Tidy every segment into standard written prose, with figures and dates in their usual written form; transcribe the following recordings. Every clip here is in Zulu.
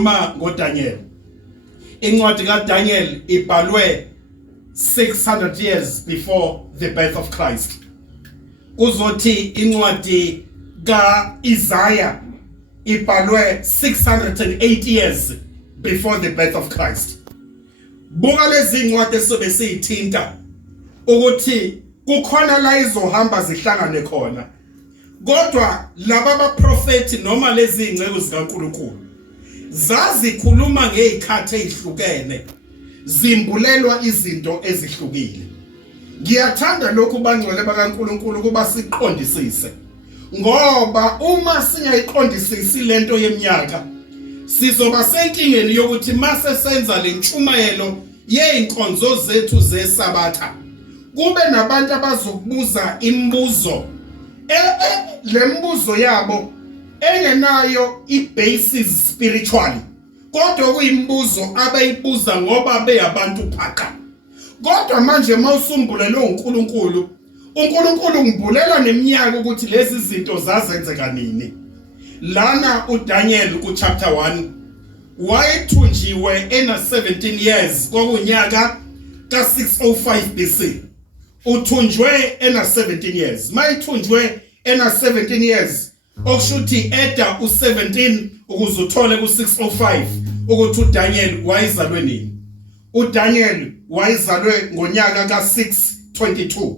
ngoDaniel. Incwadi kaDaniel ibhalwe 600 years before the birth of Christ. Kuzothi incwadi kaIsaiah ibhalwe 608 years before the birth of Christ. Buka lezi incwadi esobe siyithinta ukuthi kukhona la izohamba zihlangane khona. Kodwa laba abaprofeti noma lezi ingcebo zikaNkulunkulu zazikhuluma ngezikhathi ezihlukene, zimbulelwa izinto ezihlukile. Ngiyathanda lokhu bangcwele bakaNkulunkulu kuba siqondisise, ngoba uma singayiqondisisi lento yeminyaka sizoba senkingeni yokuthi mase senza lentshumayelo yeinkonzo zethu zesabatha kube nabantu abazokubuza imibuzo lembuzo yabo engenayo ibasis spiritually, kodwa kuyimbuzo abayibuza ngoba beyabantu phaqa. Kodwa manje mawusumbulelwe uNkulunkulu, uNkulunkulu ngibhulela neminyaka ukuthi lezi zinto zazenzeka nini. Lana uDaniel ku chapter 1 wayethunjiwe ena 17 years kwakunyaka ka 605 BC. Uthunjwe ena 17 years. Mayithunjwe ena 17 years okushuthi eda u17 ukuze uthole ku605 ukuthi uDaniel wayezalwe nini. uDaniel wayezalwe ngonyaka ka622.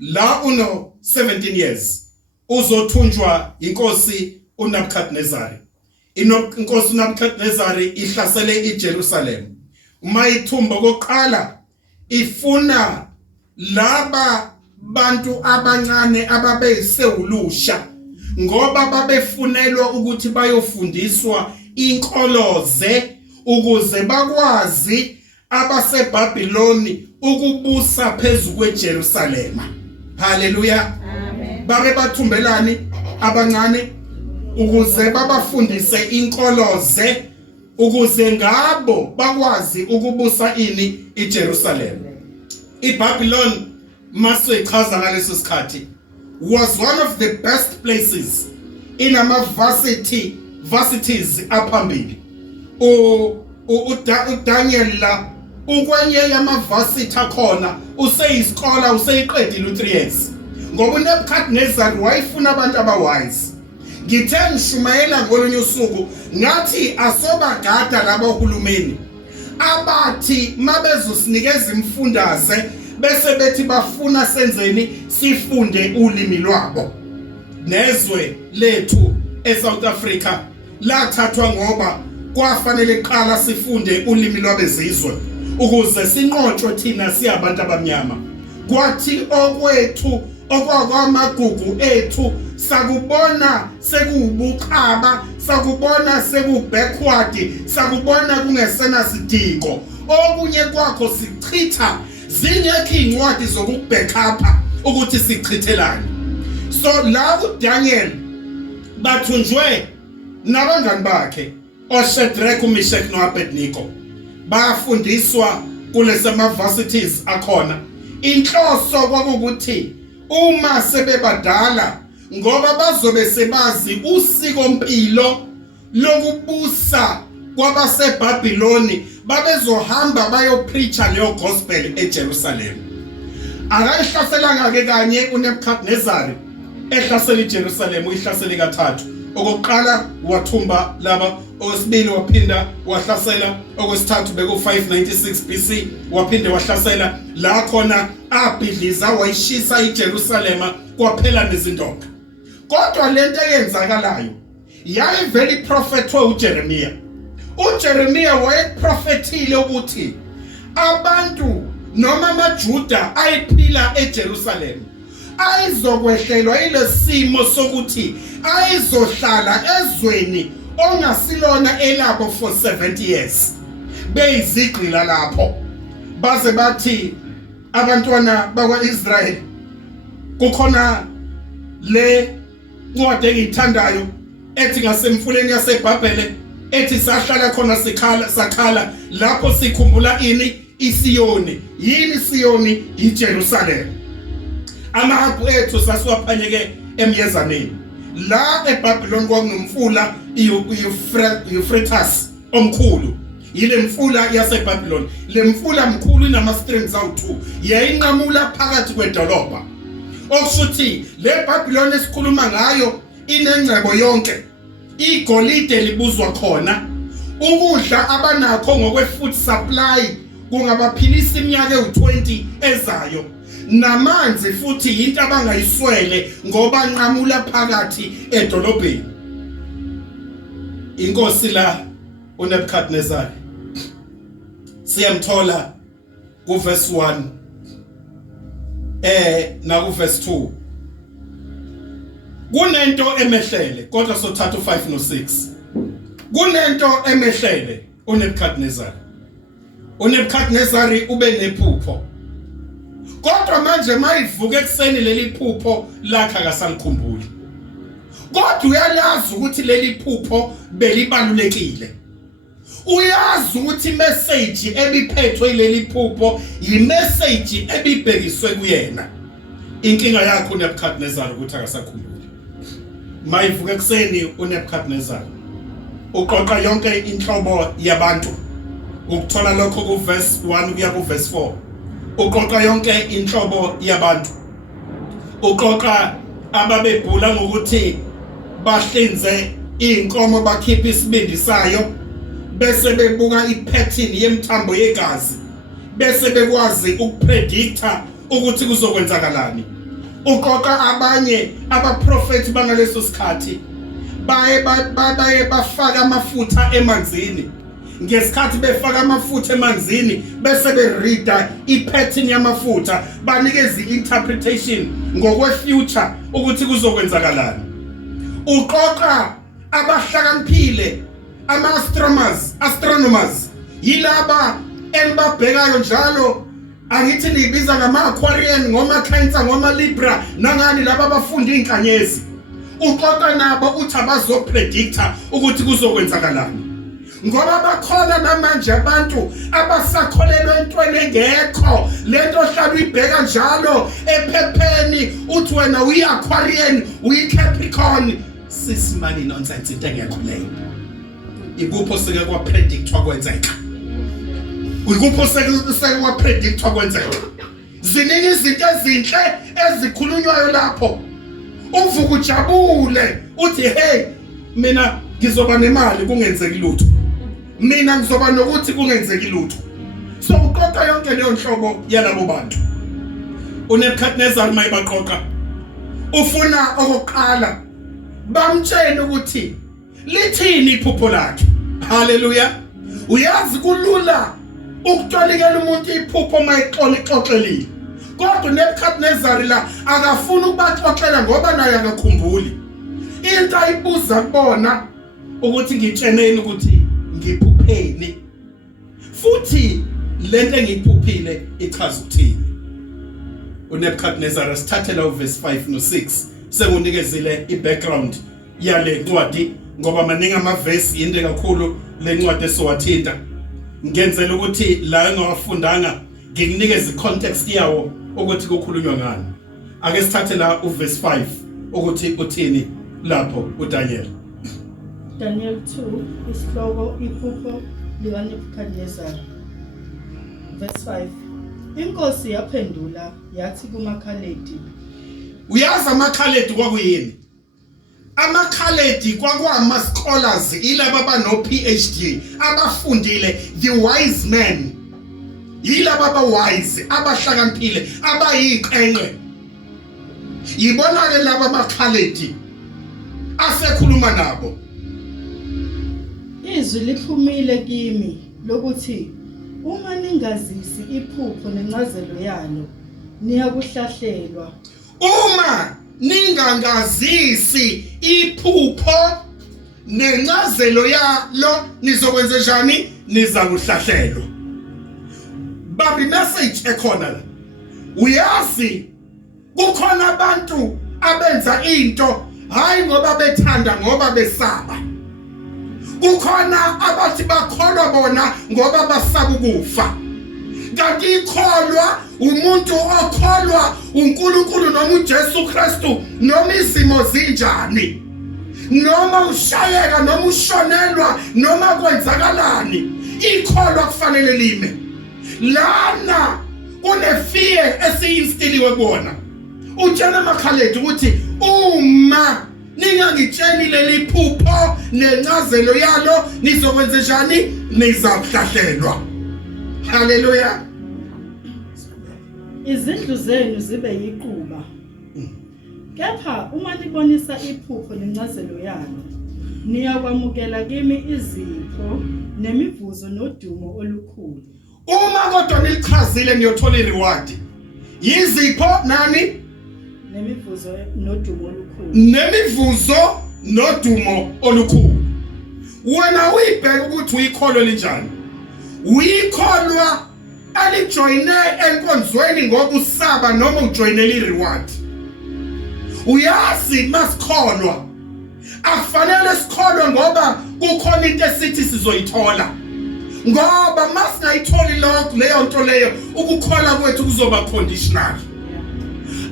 La uno 17 years uzothunjwa inkosi uNebukadnezari. Inkosi uNebukadnezari ihlasele iJerusalem. Uma ithumba kokuqala ifuna laba bantu abancane ababeyisewulusha, ngoba babefunelwa ukuthi bayofundiswa inkoloze ukuze bakwazi abaseBhabhiloni ukubusa phezulu kweJerusalema. Haleluya. Amen. Babe bathumbelani abancane ukuze babafundise inkoloze ukuze ngabo bakwazi ukubusa ini iJerusalem. iBabylon masechaza ngaleso sikhathi was one of the best places in varsities aphambili. uDaniel la ukwenye yamavarsity akhona useyiskola useyiqedile u3 years, ngoba uNebukadnezar wayefuna abantu abawise. Ngithe ngishumayela ngolunye usuku ngathi asobagada laba uhulumeni abathi mabezosinikeza imfundaze bese bethi bafuna senzeni sifunde ulimi lwabo. Nezwe lethu eSouth Africa lathathwa ngoba kwafanele qala sifunde ulimi lwabezizwe ukuze sinqotshwe thina siyabantu abamnyama. Kwathi okwethu okwakwamagugu ethu sakubona sekubuqaba, sakubona sekubackward, sakubona kungesena sidingo. Okunye kwakho sichitha zingekho incwadi zokubackupa ukuthi sichithelane. So la uDaniel bathunjwe nabangani bakhe oShadrach, uMeshach noAbednego bafundiswa kulesema varsities akhona. Inhloso kwakukuthi uma sebebadala ngoba bazobe sebazi usikompilo lokubusa kwabaseBhabhiloni babezohamba bayopreacha leyo gospel eJerusalem. Akayihlasela ngake kanye uNebukadnezar ehlasela iJerusalem, uyihlasele kathathu. Okokuqala wathumba laba, okwesibili waphinda wahlasela, okwesithathu beku 596 BC waphinde wahlasela. La khona abhidliza wayishisa iJerusalema kwaphela nezindonga. Kodwa lento eyenzakalayo yayi very prophet uJeremiah. uJeremiah wayeprofethile ukuthi abantu noma amaJuda ayiphila eJerusalem ayizokwehlelwa ilesimo sokuthi ayizohlala ezweni ongasilona elabo for 70 years. Beyizigqila lapho baze bathi abantwana bakwaIsrael, kukhona le ncwadi engiyithandayo ethi ngasemfuleni yaseBhabhele ethi sahlala khona sakhala lapho sikhumbula ini iSiyoni. Yini iSiyoni? iJerusalem. Amahabhu ethu sasiwaphanyeke emyezaneni. La eBhabhiloni kwakunomfula iEuphrates omkhulu ile mfula yaseBabylon. Le mfula mkhulu inama streams awu2 yayinqamula phakathi kwedolobha. Okusuthi le Babylon esikhuluma ngayo inengcebo yonke. Igolide libuzwa khona. Ukudla abanakho ngokwe-food supply kungabaphilisa iminyaka ewu20 ezayo. Namanzi futhi into abangayiswele ngoba nqamula phakathi edolobheni. Inkosi la uNebukadnezar siyamthola ku verse 1 na ku verse 2. Kunento emehlele kodwa sothatha u5 no6. Kunento emehlele uNebukadnezar. uNebukadnezar ube nephupho. Kodwa manje mayivuka ekseni leli phupho lakhe akasamkhumbuli. Kodwa uyalazi ukuthi leli phupho belibalulekile. Uyazi ukuthi message ebiphethwe leli phupho imessage ebibhekiswe kuyena. Inkinga yakho uNebukadnezar ukuthi akasakhumbuli. Mayivuka ekseni uNebukadnezar uqoqa yonke inhlobo yabantu. Ukuthola lokho ku verse 1 kuya ku verse 4. Uqoqa yonke inhlobo yabantu. Uqoqa ababebhula ngokuthi bahlinze inkomo bakhipha isibindi sayo bese bebuka ipattern yemthambo yegazi bese bekwazi ukupredicta ukuthi kuzokwenzakalani. Uqoqa abanye abaprofeti bangaleso sikhathi baye bafaka amafutha emanzini. Ngesikhathi befaka amafutha emanzini bese bereada ipattern yamafutha banikeza interpretation ngokwe-future ukuthi kuzokwenzakalani. Uqoqa abahlakaniphile astronomers yilaba elibabhekayo njalo angithi nibiza ngama-Aquarian ngoma-Cancer ngoma-Libra nangani laba abafunda inkanyezi. Uqoqa nabo uthi abazopredicta ukuthi kuzokwenzakalani. Ngoba bakhona namanje abantu abasakholelwa entweni engekho. Lento ohlala uyibheka njalo ephepheni uthi wena uyi-Aquarian uyi-Capricorn. Sisimani nonsense into engekho leyo. Ikupho seke kwapredictwa kwenzeka. Ikupho seke kwapredictwa kwenzeka. Ziningi izinto ezinhle ezikhulunywayo lapho. Uvuka ujabule uthi hey mina ngizoba nemali kungenzeki lutho. Mina ngizoba nokuthi kungenzeki lutho. So uqoqa yonke leyo nhlobo yalabo bantu. uNebukadnezar mayibaqoqa ufuna okokuqala bamtshela ukuthi lithini iphupho lakhe. Haleluya. Uyazi kulula ukutolikela umuntu iphupho mayixoxelile. Kodwa uNebukadnezar la akafuna ukubaxoxela ngoba naye akakhumbuli. Into ayibuza kubona ukuthi ngitsheneni ukuthi ngiphupheni. Futhi lento engiyiphuphile ichaza ukuthini. uNebukadnezar sithathela uverse 5 no6 sekunikezile ibackground yale ncwadi ngoba maningi amaverse yinde kakhulu le ncwadi esowathinta. Ngenzela ukuthi la engawafundanga ngikunikeze icontext yawo ukuthi kukhulunywa ngani. Ake sithathe la uverse 5 ukuthi uthini lapho uDaniel. Daniel 2 isihloko iphupho likaNebukadnezar. Verse 5. Inkosi yaphendula yathi kumaKhaledi. Uyazi amaKhaledi kwakuyini? AmaKhaledi kwakwama scholars ilaba abano PhD abafundile, the wise men. Yilaba abawise abahlakaniphile abayiqenqe. Yibona ke laba amaKhaledi asekhuluma nabo. Izwi liphumile kimi lokuthi uma ningazisi iphupho nencazelo yalo niyakuhlahlelwa. Uma ningangazisi iphupho nencazelo yalo nizokwenza njani? Niza kuhlahlelwa. Babi message ekhona la. Uyazi kukhona abantu abenza into hayi ngoba bethanda ngoba besaba. Kukhona abathi bakholwa bona ngoba basaba ukufa. Kanti ikholwa umuntu okholwa uNkulunkulu noma uJesu Kristu noma izimo zinjani. noma ushayeka noma ushonelwa noma kwenzakalani ikholwa kufanele lime lana kunefear esiyinstiliwe kubona utshela emakhaledi ukuthi uma ningangitshelile liphupho nencazelo yalo nizokwenza njani nizakuhlahlelwa haleluya izindlu zenu zibe yiquba kepha uma nibonisa iphupho nencazelo yalo niyakwamukela kimi izipho nemivuzo nodumo olukhulu uma kodwa nilichazile niyothola ireward yizipho nani nemivuzo nodumo olukhulu nemivuzo nodumo olukhulu wena uyibheka ukuthi uyikholwa linjani uyikholwa alijoyine enkonzweni ngoba usaba noma ujoyinele ireward uyazi masikholwa akufanele sikholwe ngoba kukhona into esithi sizoyithola ngoba masingayitholi lokho leyo nto leyo ukukholwa kwethu kuzoba conditional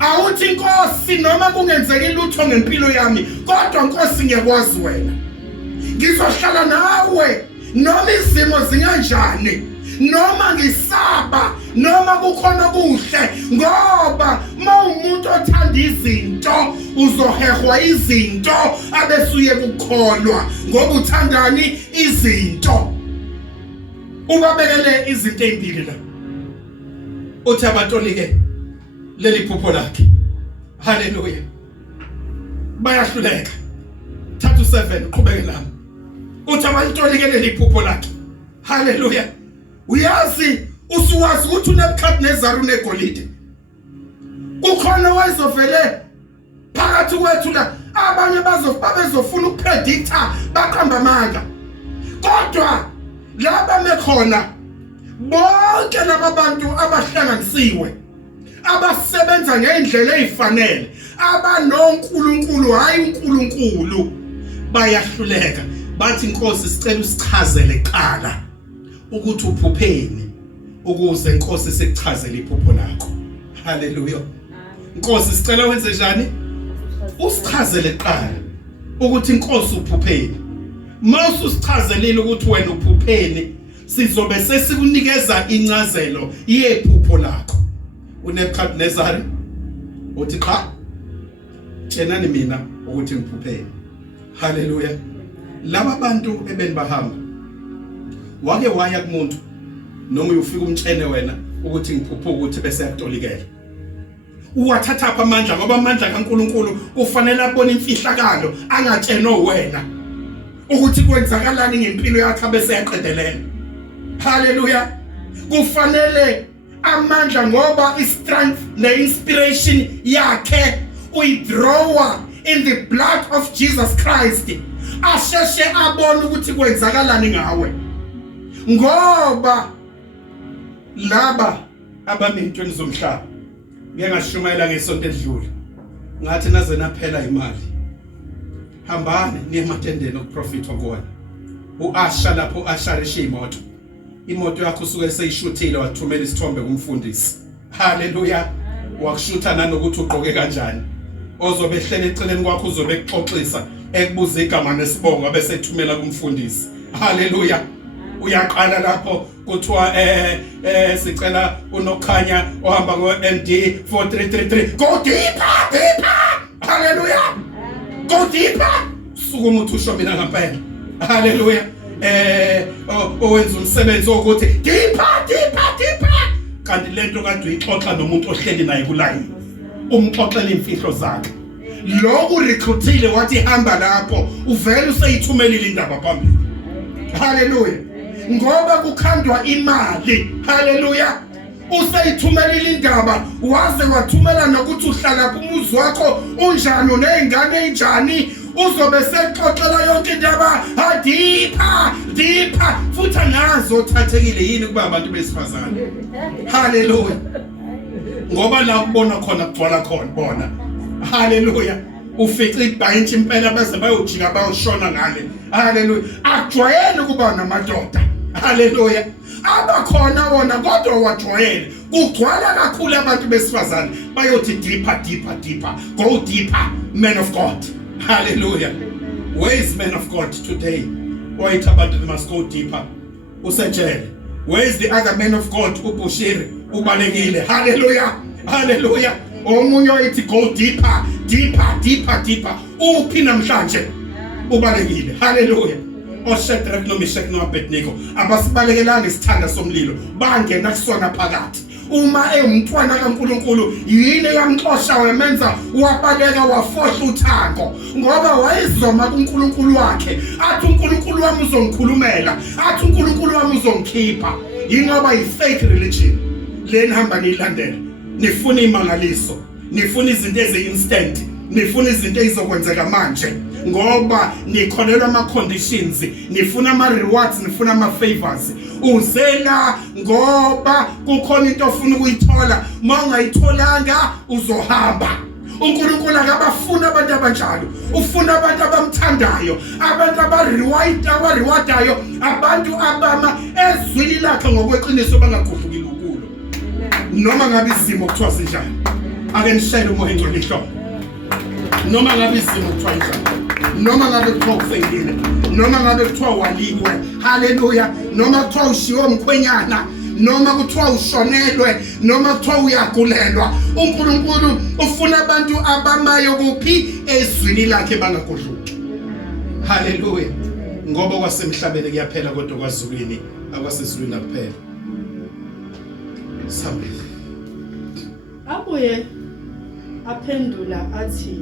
awuthi inkosi noma kungenzeki lutho ngempilo yami kodwa inkosi ngiyakwazi wena ngizohlala nawe noma izimo zinganjani noma ngisaba noma kukhona kuhle ngoba umuntu othanda izinto uzohehwa izinto abesuye ukukholwa ngoba uthandani izinto ubabekele izinto ezimbili la uthi abatolike leli phupho lakhe haleluya bayahluleka 3:7 uqhubeke nami uthi abatolike leli phupho lakhe haleluya uyazi usuwazi ukuthi uNebukadnezar unegolide kukhona wayezovele phakathi kwethu la abanye bazofuna ukupredicta baqamba amanga kodwa laba mekhona bonke laba bantu abahlanganisiwe abasebenza ngendlela ezifanele abanonkulunkulu hayi uNkulunkulu bayahluleka bathi inkosi sicela usichazele kuqala ukuthi uphupheni ukuze inkosi sikuchazele iphupho lakho haleluya inkosi sicela wenze njani usichazele kuqala ukuthi inkosi uphupheni mase usichazelile ukuthi wena uphupheni sizobe sesikunikeza incazelo yephupho lakho uNebukadnezar uthi cha tshenani mina ukuthi ngiphupheni haleluya laba bantu ebenibahamba wake waya kumuntu noma uyufika umtshene wena ukuthi ngiphupha ukuthi bese yakutolikela uwathatha apha amandla ngoba amandla kaNkuluNkulu kufanele abone imfihlakalo angatsheno wena ukuthi kwenzakalani ngempilo yakhe bese yaqedelela haleluya kufanele amandla ngoba istrength ne-inspiration yakhe uyidrawa in the blood of Jesus Christ asheshe abone ukuthi kwenzakalani ngawe ngoba laba abamintweni zomhlaba ngeke ngashumayela ngesonto edlule ngathi naze naphela imali hambani niye ematendeni okuprofitwa kuwona uAsha lapho uAsharishe imoto yakho usuke seyishuthile wathumela isithombe kumfundisi haleluya wakushutha nanokuthi ugqoke kanjani ozobe ehlele eceleni kwakho uzobe ekuxoxisa ekubuza igama nesibongo bese ethumela kumfundisi haleluya uyaqala lapho kuthiwa sicela unokhanya ohamba ngo-ND 4333 go deeper haleluya go deeper suku umuntu usho mina ngempela haleluya owenza umsebenzi wokuthi deeper kanti lento kade uyixoxa nomuntu ohleli naye kulayini umxoxela imfihlo zakhe lokhu recruitile wathi hamba lapho uvela useyithumelile indaba phambili haleluya ngoba kukhandwa imali haleluya useyithumelile indaba waze wathumela nokuthi uhlala kumuzi wakho unjani nezingane enjani uzobe sexoxela yonke indaba deeper futhi nazo othathekile yini kuba abantu besifazane haleluya ngoba la ubona khona kugcwala khona bona haleluya ufica ibhayintshi impela bese bayojika bayoshona ngale haleluya ajwayele ukuba namadoda haleluya abakhona wona kodwa wajwayele kugcwala kakhulu abantu besifazane bayothi deeper go deeper man of God haleluya Where is man of God today? Wait about they must go deeper. Usejele. Where is the other man of God? Ubushiri, ubalekile. Hallelujah. Hallelujah. Omunye oyithi go deeper, deeper, deeper, deeper. Uphi namhlanje ubalekile. Hallelujah. Oshedrach noMeshach noAbednego abasibalekelanga isithanda somlilo bangena kusona phakathi. Uma umntwana kaNkulunkulu yini yamxosha wamenza wabaleka wafohla uthango ngoba wayezoma kuNkulunkulu wakhe athi uNkulunkulu wami uzongikhulumela athi uNkulunkulu wami uzongikhipha ingoba yi-fake religion le nihamba niyilandela nifuna imangaliso nifuna izinto ezi-instant nifuna izinto ezizokwenzeka manje ngoba nikholelwa ama-conditions nifuna ama-rewards nifuna ama-favors uzela ngoba kukhona into ofuna ukuyithola uma ungayitholanga uzohamba uNkulunkulu akabafuna abantu abanjalo ufuna abantu abamthandayo abantu abariwardayo abantu abama ezwini lakhe ngokweqiniso bangaguhlukile ukulo noma ngabe izimo kuthiwa sinjani ake nishayele umoya engcolihlo noma ngabe izimo kuthiwa njani noma ngabe kuthiwa ufeyile noma ngabe kuthiwa walikwe haleluya noma kuthiwa ushiwe umkhwenyana noma kuthiwa ushonelwe noma kuthiwa uyagulelwa uNkulunkulu ufuna abantu abamayo kuphi ezwini lakhe bangagodluki haleluya ngoba kwasemhlabeni kuyaphela kodwa kwaZulwini akwasezulwini akuphela sabe abuye aphendula athi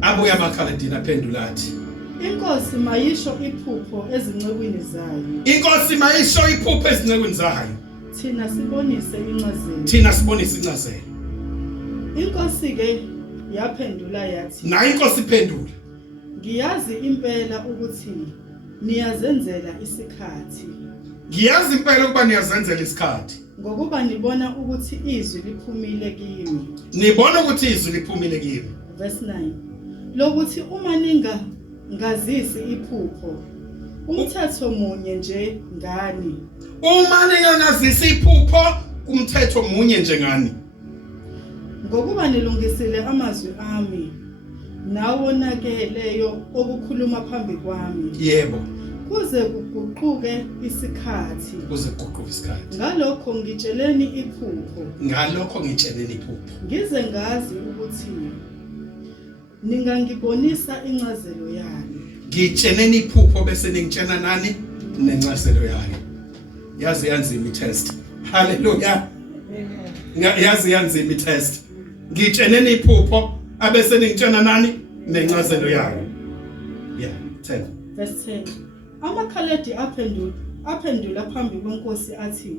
abuye amakhaladi aphendula athi Inkosi mayisho iphupho ezincekweni zayo Inkosi mayisho iphupho ezincekweni zayo thina sibonise incazelo thina sibonise incazelo Inkosi ke yaphendula yathi na inkosi iphendula Ngiyazi impela ukuthi niyazenzela isikhathi Ngiyazi impela ukuba niyazenzela isikhathi ngokuba nibona ukuthi izwi liphumile kimi nibona ukuthi izwi liphumile kimi verse 9 lokuthi uma ngazisi iphupho umthetho munye nje ngani uma ningazisi iphupho umthetho munye nje ngani ngokuba nilungisile amazwi ami nawonakeleyo okukhuluma phambi kwami yebo kuze kuguquke isikhathi ngalokho ngitsheleni iphupho ngize ngazi ukuthi ningangibonisa incazelo yami ngitsheleni iphupho bese ningitshena nani nencazelo yayo yazi yanzima itest haleluya yazi yanzima itest ngitsheleni iphupho abese ningitshena nani nencazelo yayo yeah 10 verse 10 amakhaladi aphendula phambi kwenkosi athi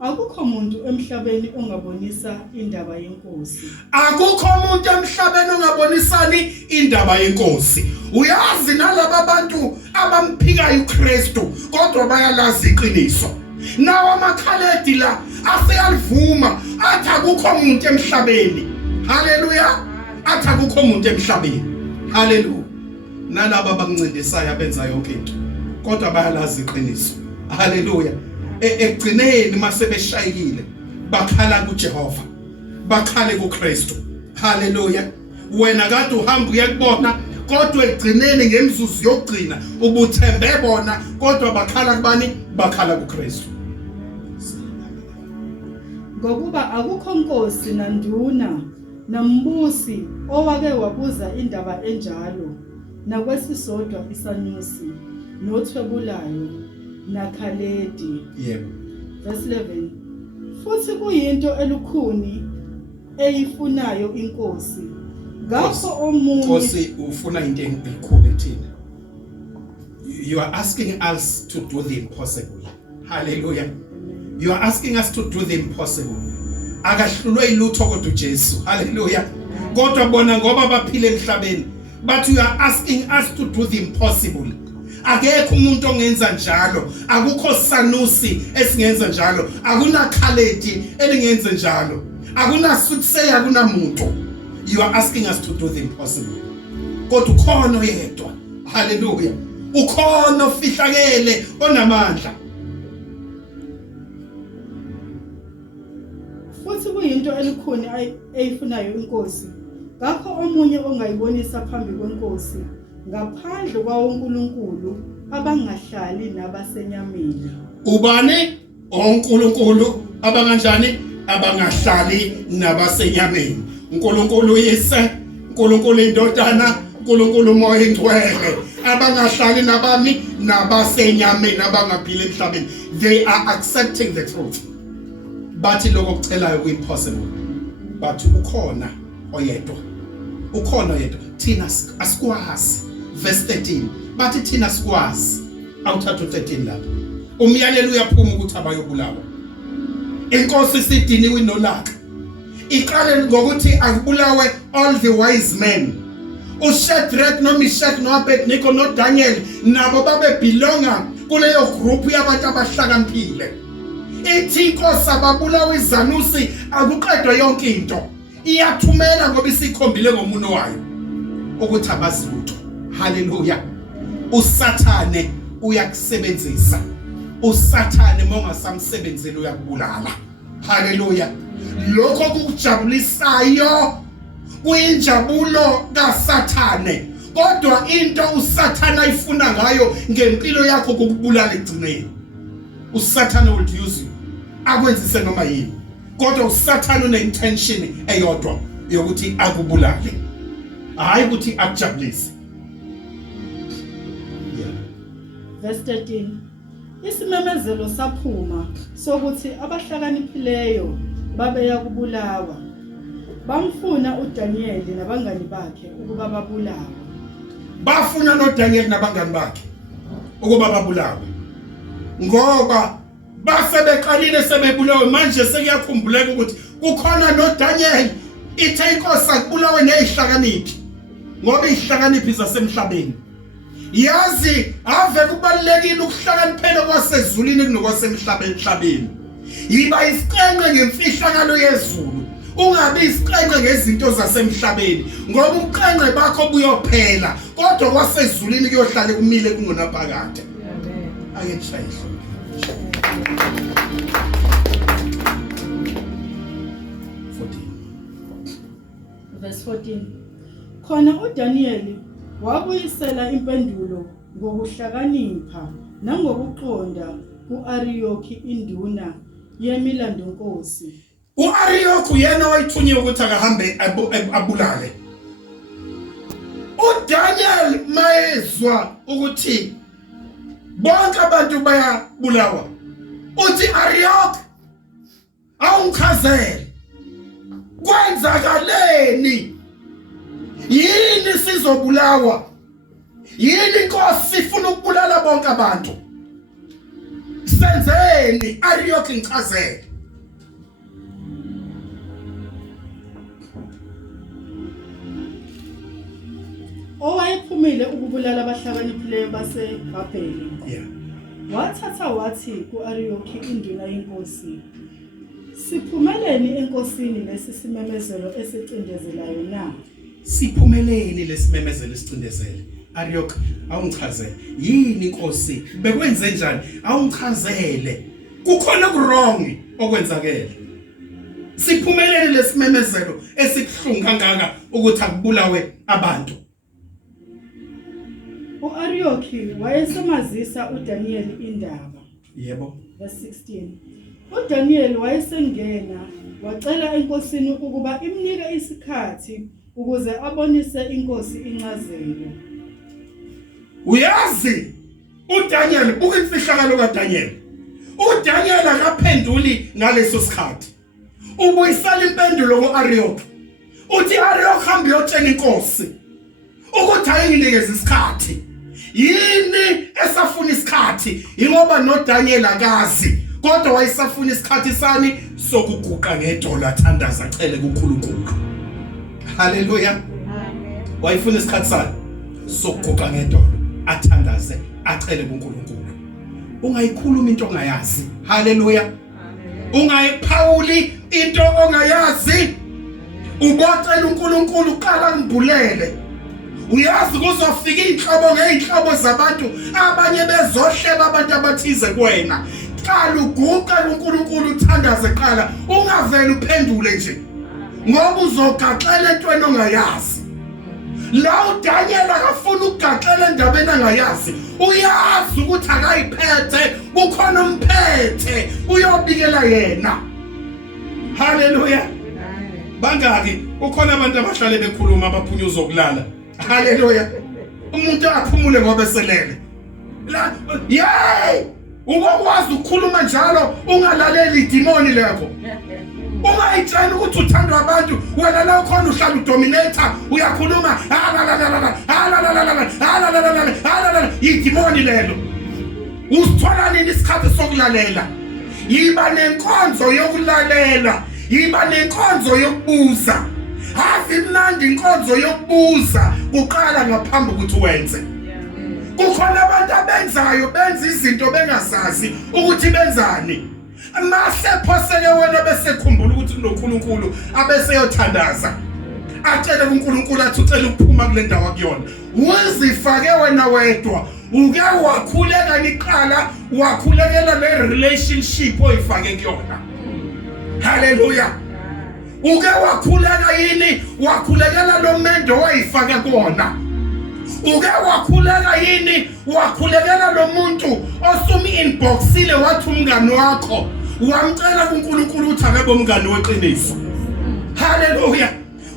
akukho umuntu emhlabeni ongabonisa indaba yenkosi akukho umuntu emhlabeni ongabonisani indaba yenkosi uyazi nalabo bantu abamphikayo uKristu kodwa bayalazi iqiniso nawo amakhaladi la aseyalivuma athi akukho umuntu emhlabeni haleluya athi akukho umuntu emhlabeni haleluya nalabo abancindisayo abenza yonke into kodwa bayalazi iqiniso haleluya egcineni masebeshayile bakhala kuJehova bakhale kuKristu haleluya wena kade uhamba uyakubona kodwa egcineni ngemzuzu yokugcina ubuthembe bona kodwa bakhala kubani bakhala kuKristu ngokuba akukho nkosi nanduna nambusi owake wabuza indaba enjalo nakwesisodwa isanusi nothwebulayo nakhaledi yebo verse 11 futhi kuyinto elukhuni eyifunayo inkosi ngakho omunye Nkosi ufuna into enkulu ethina you are asking us to do the impossible hallelujah you are asking us to do the impossible akahlulwe ilutho kodwa uJesu hallelujah kodwa bona ngoba baphile emhlabeni but you are asking us to do the impossible akekho umuntu ongenza njalo akukho sanusi esingenza njalo akuna khaledi elingenza njalo akuna sutsey akunamuntu you are asking us to do the impossible kodwa ukhona oyedwa hallelujah ukhona ofihlakele onamandla futhi kuyinto elikhuni eyifunayo inkosi ngakho omunye ongayibonisa phambi kwenkosi ngaphandle kwawo uNkulunkulu abangahlali nabasenyameni. Ubani oNkulunkulu abanganjani abangahlali nabasenyameni. uNkulunkulu Yise, uNkulunkulu Indodana, uNkulunkulu uMoya Oyingcwele abangahlali nabami nabasenyameni abangaphili emhlabeni. They are accepting the truth. Bathi lokho kucelayo kuimpossible. But ukhona oyedwa. Ukhona oyedwa. Thina asikwazi. Verse 13. Bathi thina sikwazi. Awuthatha u13 lapha. Umyalelo uyaphuma ukuthi abayobulawa. Inkosi isidiniwe inolaka. Iqale ngokuthi akubulawe all the wise men. uShadrach noMeshach noAbednego noDaniel nabo babe belonga kuleyo group yabantu abahlakaniphile. Ithi inkosi ababulawa izanusi akuqedwe yonke into. Iyathumela ngoba isikhombile ngomuno wayo ukuthi abazilutho. Hallelujah. uSathane uyakusebenzisa. uSathane mongasamsebenzeli uyakubulala. Hallelujah. Lokho kujabulisayo kuyinjabulo kaSathane. Kodwa into uSathane ayifuna ngayo ngempilo yakho kokubulala egcineni. uSathane will use you. Akwenzise noma yini. Kodwa uSathane une intention eyodwa yokuthi akubulale. Hayi ukuthi akujabulise. Verse 13. Isimemezelo saphuma sokuthi abahlakaniphileyo babeya kubulawa. Bamfuna uDaniel nabangani bakhe ukuba babulawe. Bafuna noDaniel nabangani bakhe ukuba babulawe. Ngoba basebeqalile sebebulawe manje sekuyakhumbuleka ukuthi kukhona noDaniel. Ithe inkosi akubulawe nezihlakaniphi. Ngoba izihlakaniphi zasemhlabeni. Yazi ave kubalekile ukuhlakaniphela kwasezulwini kunokwasemhlabeni. Yiba isiqenqe ngemfihlakalo yezulu. Ungabi isiqenqe ngezinto zasemhlabeni ngoba ubuqenqe bakho buyophela kodwa kwasezulwini kuyohlala kumile kungonaphakade. Amen. Ayeshayisho. Verse 14. Khona uDaniel wabuyisela impendulo ngokuhlakanipha nangokuqonda kuAriyoki induna yemilando nkosi. uAriyoki yena wayithunyiwe ukuthi akahambe abulale. uDaniel mayezwa ukuthi bonke abantu bayabulawa. Uthi Ariyoki awungichazele. Kwenzakaleni? Yini sizobulawa? Yini inkosi ifuna ukubulala bonke abantu? Senzeni? Ariyoki ngichazele. Owayephumile ukubulala abahlakaniphileyo baseBhabheli. Yeah. Wathatha wathi kuAriyoki induna yenkosi, siphumeleni enkosini lesi simemezelo esicindezelayo na? Siphumeleni lesimemezelo esicindezele. Ariyoki awungichazele. Yini inkosi? Bekwenze njani? Awungichazele. Kukhona ku-wrong okwenzakele. Siphumeleni lesimemezelo esibuhlungu kangaka ukuthi akubulawe abantu. uAriyoki wayesemazisa uDaniel indaba. Yebo. Verse 16. uDaniel wayesengena wacela enkosini ukuba imnike isikhathi ukuze abonise inkosi incazelo. Uyazi uDaniel buka imfihlakalo kaDaniel. uDaniel akaphenduli ngaleso sikhathi. Ubuyisela impendulo kuAriyoki. Uthi Ariyoki hambe uyotshela inkosi ukuthi ayinginikeze isikhathi. Yini esafuna isikhathi? Ingoba noDaniel akazi kodwa wayesafuna isikhathi sani sokuguqa ngedola athandaza acele kuNkulunkulu. Hallelujah. Amen. Wayefuna isikhathi sani sokuguqa ngedola athandaze acele kuNkulunkulu. Ungayikhuluma into ongayazi. Hallelujah. Amen. Ungayiphawuli into ongayazi. Ubocela uNkulunkulu qala ngibulele. Uyazi kuzofika inhlobo ngeinhlobo zabantu abanye bezohleba abantu abathize kuwena. Qala uguqa uNkulunkulu uthandaze qala ungaveli uphendule nje. Ngoba uzogaxela entweni ongayazi. la uDaniel akafuna ukugaxela endabeni angayazi uyazi ukuthi akayiphethe kukhona umphethe uyobikela yena. Haleluya. Bangaki ukhona abantu abahlale bekhuluma abaphunyuza ukulala. Haleluya. Umuntu aphumule ngoba eselele. La yey ukwazi ukukhuluma njalo ungalaleli idimoni lekho. Ungayitshela ukuthi uthandwa abantu wena la ukhona uhlala udominator uyakhuluma idimoni lelo. Usithola nini isikhathi sokulalela? Yiba nenkonzo yokulalela, yiba nenkonzo yokubuza. Hafi mnandi inkonzo yokubuza uqala ngaphambi ukuthi wenze. Kukhona abantu abenzayo benza izinto bengazazi ukuthi benzani. Mase phoseke wena bese khumbula ukuthi uNkulunkulu abese yothandaza. Atshele uNkulunkulu athi ucela ukuphuma kule ndawo akuyona. Uzifake wena wedwa. Uke wakhuleka niqala wakhulekela le relationship oyifake kuyona. Haleluya. Uke wakhuleka yini wakhulekela lo mendo oyifaka kuona. Uke wakhuleka yini wakhulekela lo muntu osumi inboxile wathi umngani wakho wamcela kuNkulunkulu ukuthi akabe umngani weqiniso. Haleluya.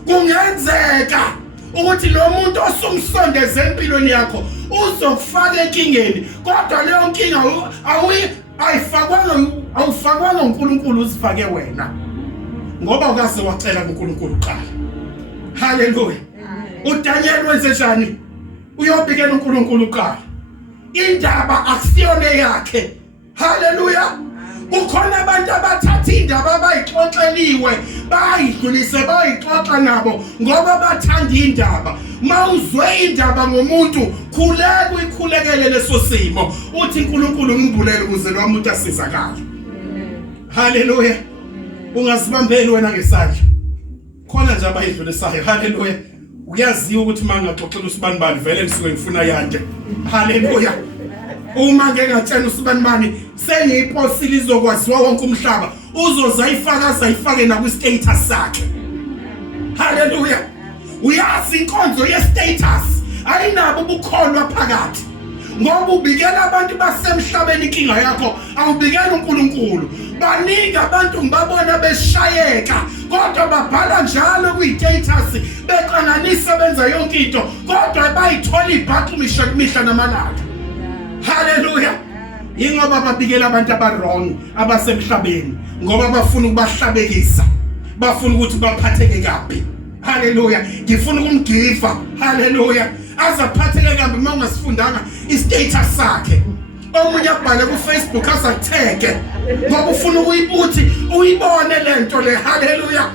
Kungenzeka ukuthi lo muntu osumsondeze empilweni yakho uzokufaka enkingeni kodwa leyo nkinga awufakwanga uNkulunkulu uzifake wena ngoba ukaze wacela kuNkulunkulu qala. Haleluya. uDaniel wenze njani? Uyobikela uNkulunkulu qala. Indaba akusiyona yakhe. Haleluya. Kukhona abantu abathatha indaba abayixoxeliwe bayidlulise bayixoxa nabo ngoba bathanda indaba. Mawuzwe indaba ngomuntu khuleka uyikhulekele leso simo uthi uNkulunkulu ngibulele ukuze lo muntu asizakale. Haleluya. Ungazibambeli wena ngesandla. Khona nje abayidlulisayo. Haleluya. Uyaziwa ukuthi mangaxoxela usibanibani vele nisuke ngifuna yande. Haleluya. Uma ngingatshela usibanibani sengiyiposile izokwaziwa wonke umhlaba uzozayifakaza ifake na ku status sakhe. Haleluya. Uyazi inkonzo ye status ayinabo ubukholwa phakathi. Ngoba ubikela abantu basemhlabeni inkinga yakho awubikela uNkulunkulu. Baningi abantu ngibabona beshayeka kodwa babhala njalo kwi-status beqanganisa benza yonke into kodwa bayithola ibhaxu mihla namalanga. Haleluya. Ingoba babikela abantu aba-wrong abasemhlabeni ngoba bafuna ukubahlabekisa, bafuna ukuthi baphatheke kabi. Haleluya. Ngifuna ukumgiva. Haleluya. Azaphatheke kabi uma ungasifundanga i-status sakhe. Omunye abhale ku Facebook azatheke ngoba ufuna ukuyibuthi uyibone lento le. Haleluya.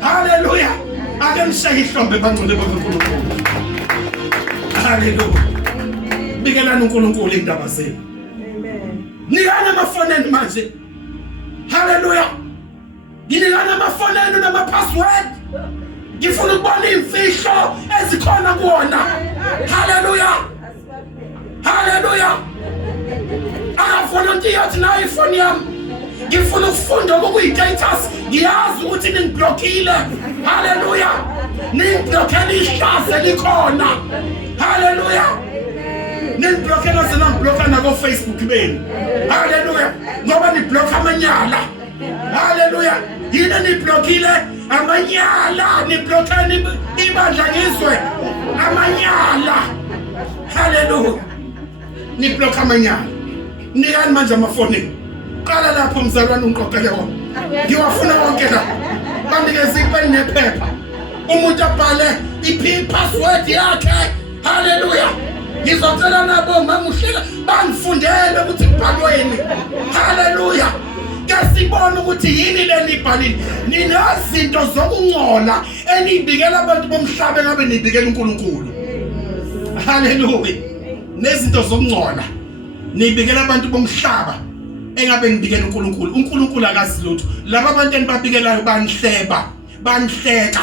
Haleluya. Ake mshaye ihlombe bangcwele bakaNkulunkulu. Haleluya. Bikelani uNkulunkulu indaba zenu. Amen. Nikana amafoneni manje. Haleluya. Nikana amafoneni nama-password. Ngifuna ukubona imfihlo ezikhona kuona. Haleluya. Haleluya. Volunteer yathi nayo ifoni yami. Ngifuna ukufunda okuyi-status. Ngiyazi ukuthi ningiblockile. Haleluya. Ningiblockele ihlazo likhona. Haleluya. Ningiblockela senangiblockana nako Facebook beni. Haleluya. Ngoba niblocka amanyala. Haleluya. Yini niblockile amanyala, niblockani ibandla ngizwe amanyala. Haleluya. Niblocka amanyala. Nikani manje amafoni. Qala lapho mzalwane unqoqele wona. Ngiwafuna wonke la. Banikeze ipeni nephepha. Umuntu abhale i-password yakhe. Haleluya. Ngizocela nabo mamuhleka bangifundele ukuthi kubhalweni. Haleluya. Kasibona ukuthi yini le nibhalile. Ninazinto zokungcola enibikela abantu bomhlaba ngabe nibikela uNkulunkulu. Haleluya. Nezinto zokungcola nibikela abantu bomhlaba engabe nibikela uNkulunkulu. uNkulunkulu akazi lutho. Laba abantu enibabikelayo banhleba, banhleka,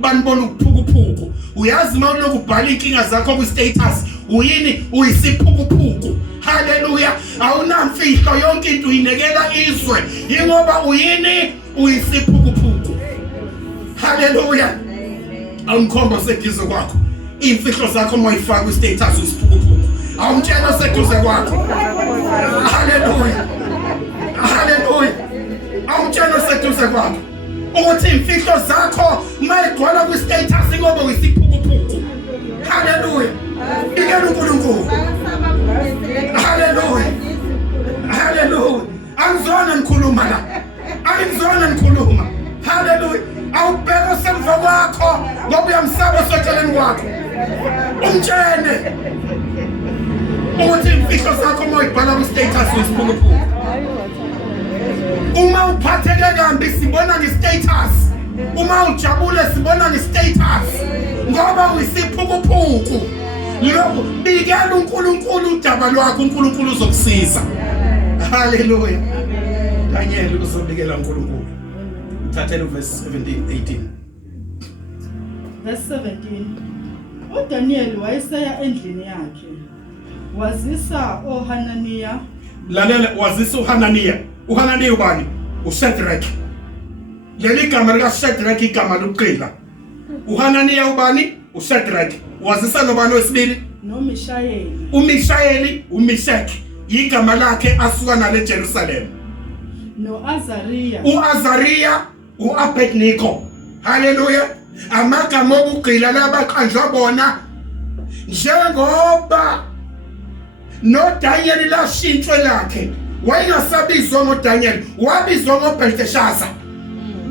banibona ukuphukuphuku. Uyazi uma ulokhu ubhala inkinga zakho ku-status uyini uyisiphukuphuku. Haleluya. Awunamfihlo yonke into uyinekela izwe ingoba uyini uyisiphukuphuku. Haleluya. Awumkhomba segizo kwakho imfihlo zakho moyifaka ku-status usiphukuphuku awumtshela oseduze kwakho haleluya haleluya awumtshela oseduze kwakho ukuthi imfihlo zakho mayigcwala ku-status ngoba uyisiphukuphuku haleluya bikela uNkulunkulu haleluya haleluya angizona ngikhuluma la angizona ngikhuluma haleluya awubheka semva kwakho ngoba uyamsaba oseceleni kwakho umtshene ukuthi imfihlo zakho moyibhala ku-status uyisiphukuphuku uma uphatheke kambi sibona nge-status uma ujabule sibona nge-status ngoba uyisiphukuphuku lokho bikela uNkulunkulu udaba lwakho uNkulunkulu uzokusiza haleluya Daniel uzobikela uNkulunkulu thathela uverse 17-18 verse 17 uDaniel wayeseya endlini yakhe wazisa oHananiya lalela wazisa uHananiya ubani uShadrach leli gama lika Shadrach igama lokuqila uHananiya ubani uShadrach wazisa nobani wesibili noMishayeli uMishayeli uMeshach igama lakhe asuka nale Jerusalem noAzariya uAzariya uAbednego haleluya amagama obugqila labaqanjwa bona njengoba noDaniel lashintshwe lakhe wayengasabizwa ngoDaniel wabizwa ngoBelteshazzar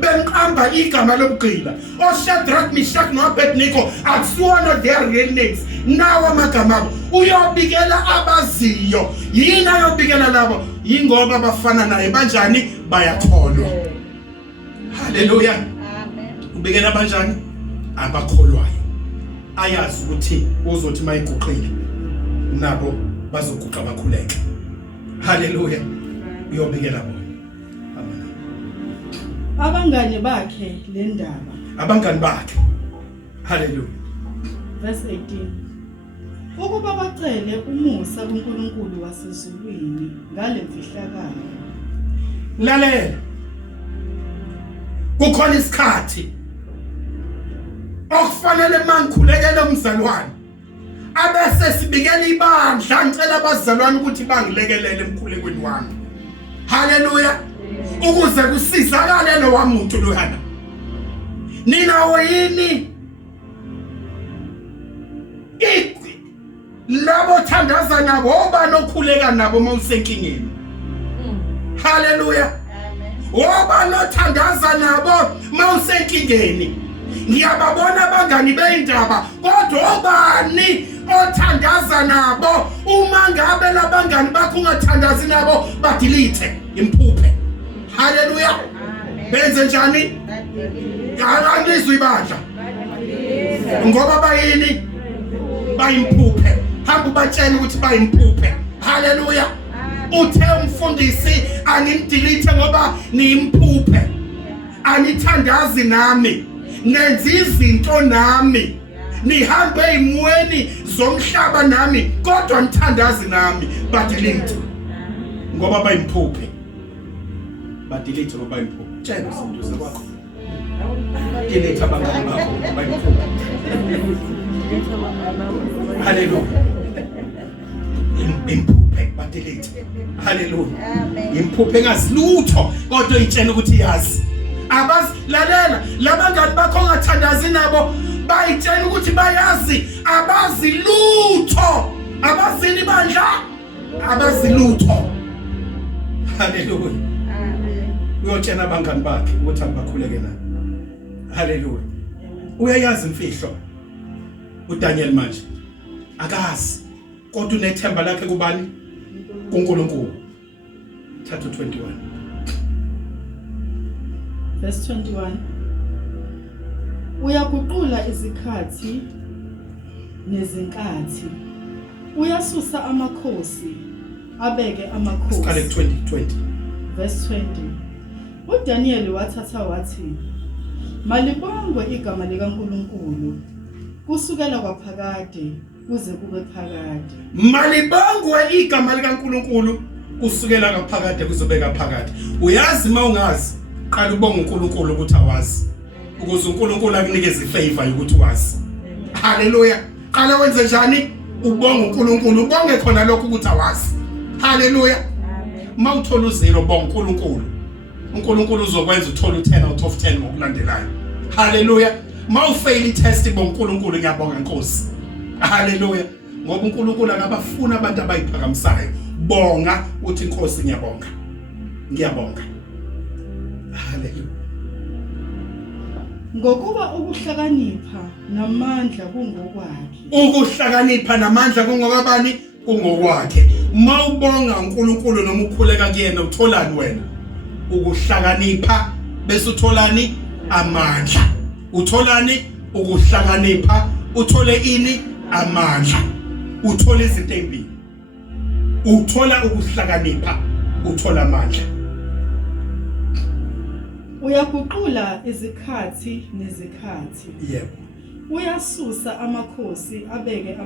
bemqamba igama lobugqila oShadrach Meshach noAbednego akusiwona their real names nawo amagama abo uyobikela abaziyo yini ayobikela labo yingoba bafana naye banjani bayakholwa haleluya amen ubikela banjani abakholwayo ayazi ukuthi uzothi mayiguqile nabo bazoguqa bakhuleke haleluya uyobikela bona abangane bakhe le ndaba abangane bakhe haleluya verse 18 ukuba bacele umusa kuNkulunkulu wasezulwini ngale mfihlakalo lalela kukhona isikhathi okufanele mangikhulekele umzalwane abese sibikela ibandla ngicela abazalwane ukuthi bangilekelele emkhulekweni wami haleluya ukuze kusizakale lo wamuntu loyana ninawo yini labo thandaza nabo obanokhuleka nabo mawusenkingeni haleluya obanothandaza nabo mawusenkingeni ngiyababona abangani beindaba kodwa obani othandaza nabo uma ngabe labangani bakho ungathandazi nabo badelete imphuphe haleluya benze njani angizwe ibandla ngoba bayini bayimphuphe hamba ubatshela ukuthi bayimphuphe haleluya uthe umfundisi angidelete ngoba nimphuphe anithandazi nami nenza izinto nami nihambe ezimweni zomhlaba nami kodwa nithandazi nami badelete ngoba bayimphuphe badelete ngoba bayimphuphe tshela usinduze kwakho delete abangani bakho bayimphuphe haleluya imphuphe badelete haleluya imphuphe ngazilutho kodwa itshela ukuthi yazi abazilalela labangani bakho ongathandazi nabo bayitshela ukuthi bayazi abazilutho abazini bandla abazilutho haleluya uyotshela abangani bakhe ukuthi abakhuleke naye haleluya uyayazi imfihlo uDaniel manje akazi kodwa unethemba lakhe kubani kuNkulunkulu thatha 21 verse 21 uyaguqula izikhathi nezinkathi uyasusa amakhosi abeke amakhosi Sikale 20 verse 20 uDaniel wathatha wathi malibongwe igama likaNkulunkulu kusukela kwaphakade kuze kube phakade malibongwe igama likaNkulunkulu kusukela kwaphakade kuzobeka phakade uyazi mawungazi qala ubonga uNkulunkulu ukuthi awazi ukuze uNkulunkulu akunikeze ifavor ukuthi wazi haleluya qala wenze njani ubonga uNkulunkulu ubonge khona lokho ukuthi awazi haleluya mawuthola u0 bonga uNkulunkulu uNkulunkulu uzokwenza uthola u10 out of 10 ngokulandelayo haleluya mawufail itest bonga uNkulunkulu ngiyabonga Nkosi haleluya ngoba uNkulunkulu akabafuna abantu abayiphakamisayo bonga uthi Nkosi ngiyabonga haleluya ngokuba ukuhlakanipha namandla kungokwakhe ukuhlakanipha namandla kungokwabani kungokwakhe mawubonga uNkulunkulu noma ukhuleka kuyena utholani wena ukuhlakanipha bese utholani amandla utholani ukuhlakanipha uthole ini amandla uthola izinto ezimbili uthola ukuhlakanipha uthola amandla uyaguqula izikhathi nezikhathi yebo uyasusa amakhosi abeke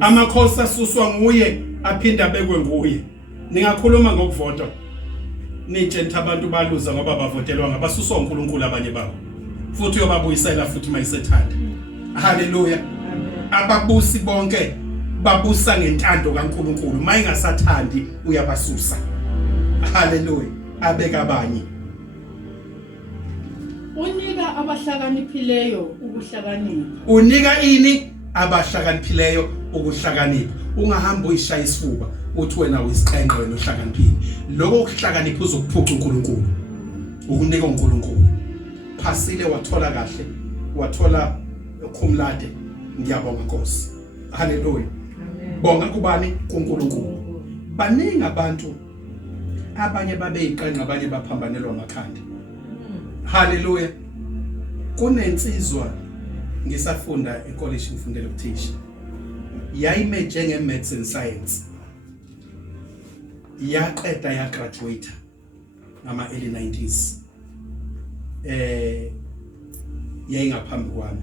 amakhosi asuswa nguye aphinda abekwe nguye ningakhuluma ngokuvota nitshentha abantu baluza ngoba bavotelwa ngabasuswa uNkulunkulu abanye babo futhi uyobabuyisela futhi mayisethanda haleluya ababusi bonke babusa ngentando kaNkulunkulu mayingasathandi uyabasusa haleluya abeka abanye unika abahlakaniphileyo ukuhlakanipha unika ini abahlakaniphileyo ukuhlakanipha ungahamba uyishaya isifuba uthi wena uyisiqhenqe wena uhlakaniphile lokho ukuhlakanipha uzokuphuca uNkulunkulu ukunika uNkulunkulu phasile wathola kahle wathola khumlade ngiyabonga Nkosi haleluya bonga kubani kuNkulunkulu baningi abantu abanye babeyiqhenqa abanye baphambanelwa amakhanda haleluya kunensizwa ngisafunda ecollege ngifundela ukuthisha yayime njenge medicine science yaqeda ya graduate ngama early 90s yayingaphambi kwami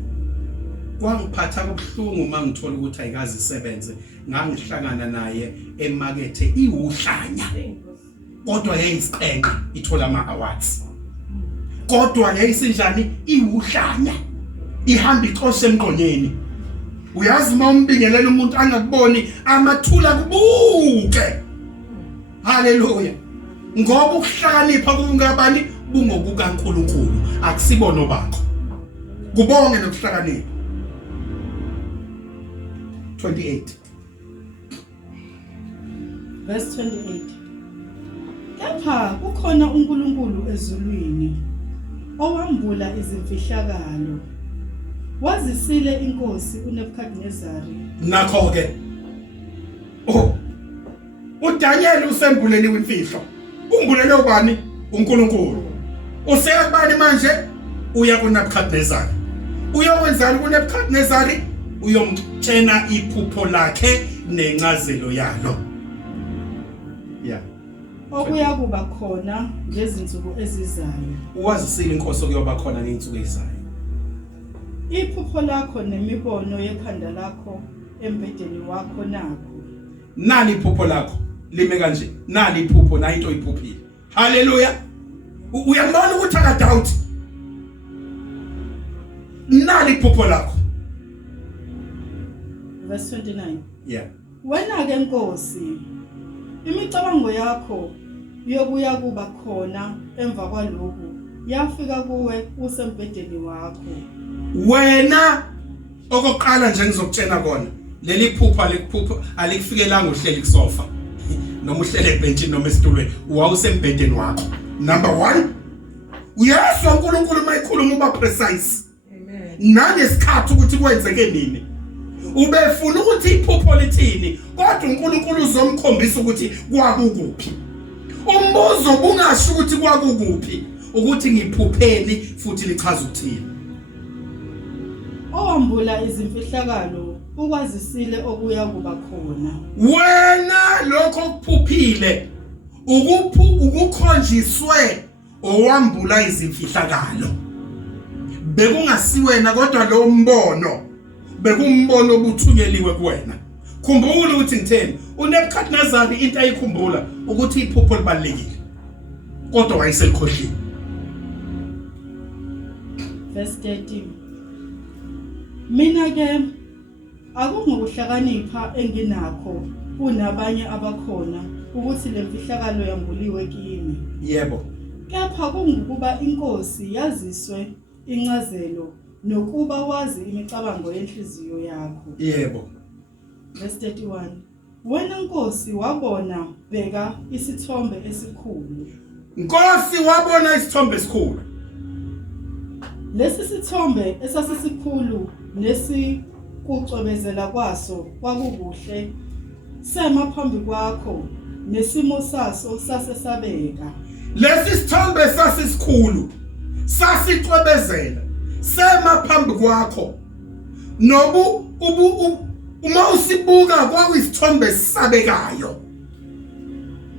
kwangiphatha kabuhlungu mangithola ukuthi ayikazi isebenze ngangihlangana naye emakethe iwuhlanya kodwa yayisiqhenqe ithola ama awards kodwa yayisinjani iwuhlanya ihamba ixoshe emqonyeni uyazi uma umbingelela umuntu angakuboni amathula kubuke haleluya ngoba ukuhlakanipha kungabani bungokukaNkulunkulu akusibono bakho kubonge nokuhlakanipha 28 verse 28 kepha kukhona uNkulunkulu ezulwini owambula izimfihlakalo wazisile inkosi uNebukadnezari nakho ke uDaniel usembuleni wemfihlo umbulele ubani uNkulunkulu useyakubani manje uya kuNebukadnezari uyokwenzani kuNebukadnezari uyomtshena iphupho lakhe nencazelo yalo okuya kuba khona ngezinsuku ezizayo wazisile inkosi okuyoba khona ngezinsuku ezizayo iphupho lakho nemibono yekhanda lakho embedeni wakho nakho nali iphupho lakho lime kanje nali iphupho na into oyiphuphile haleluya uyabona ukuthi akadoubt nali iphupho lakho verse 29 wena ke Nkosi imicabango yakho yokuya kuba khona emva kwalokho yafika kuwe usembedeni wakho wena okoqala nje ngizokutshena kona leli phupha alikufikelanga uhleli kusofa noma uhlele ebhenjini noma esitulweni wawusembedeni wakho number 1 uyasho uNkulunkulu mayikhuluma uba precise amen nangesikhathi ukuthi kwenzeke nini ubefuna ukuthi iphupho lithini kodwa uNkulunkulu uzomkhombisa ukuthi kwakukuphi umbuzo bungasho ukuthi kwakukuphi ukuthi ngiphupheni futhi lichaza ukuthini owambula izimfihlakalo ukwazisile okuya kuba khona wena lokho kuphuphile ukukhonjiswe owambula izimfihlakalo bekungasiwena kodwa lo mbono bekumbono obuthunyeliwe kuwena khumbula ukuthi ngitheni uNebukadnezari into ayikhumbula ukuthi iphupho libalekile kodwa wayeselikhohlile verse 13 mina ke Akungokuhlakanipha enginakho kunabanye abakhona ukuthi le mfihlakalo yambuliwe kimi. Yebo. Kepha kungukuba inkosi yaziswe incazelo nokuba wazi imicabango yenhliziyo yakho. Yebo. Verse 31. Wena Nkosi wabona bheka isithombe esikhulu. Nkosi wabona isithombe esikhulu. Lesi sithombe esasisikhulu nesikucwebezela kwaso kwakukuhle sema phambi kwakho nesimo saso sasesabeka. Lesi sithombe sasisikhulu sasicwebezela sema phambi kwakho uma usibuka kwakuyisithombe sabekayo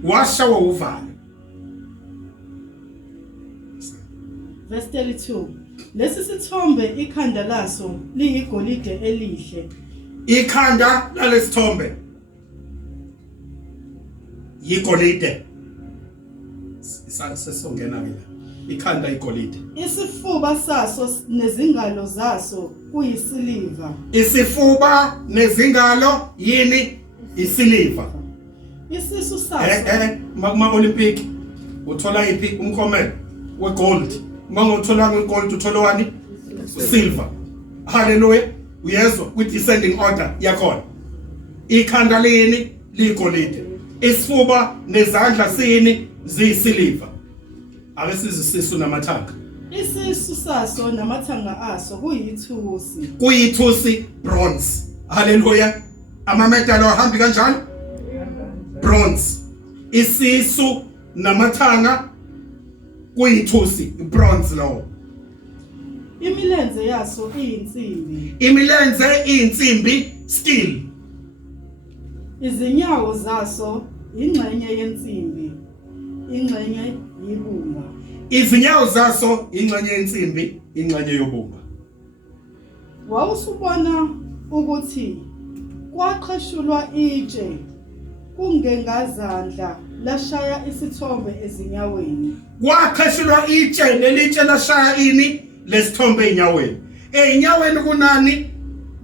washawa uvalo. Verse 32. Lesi sithombe ikhanda laso liyigolide elihle. Ikhanda lalesithombe yigolide. Sesongena ke la. Ikhanda igolide. Isifuba saso nezingalo zaso kuyisiliva. Isifuba nezingalo yini? Isiliva. Isisu saso Makuma Olympic uthola iphi umkhomelo wegold. Mangothola ngegold uthola wani? Silver. Hallelujah. Uyezwa with descending order yakhona. Ikhanda lini ligolide. Isifuba nezandla sini ziyisiliva. Ake sizisisu namathanga. isisu saso namathanga aso kuyithusi. Kuyithusi bronze. Hallelujah. Amamedalo ahambi kanjani? Bronze. Isisu namathanga kuyithusi bronze lawo. Imilenze yaso iyinsimbi. Imilenze iyinsimbi steel. Izinyawo zaso ingxenye yensimbi, ingxenye yibumba. Izinyawo zaso ingxenye yensimbi, ingxenye yobumba. Wawusubona ukuthi kwaqheshulwa itshe kungengazandla lashaya isithombe ezinyaweni. Kwaqheshulwa itshe lelitshe lashaya ini lesithombe enyaweni. Enyaweni kunani?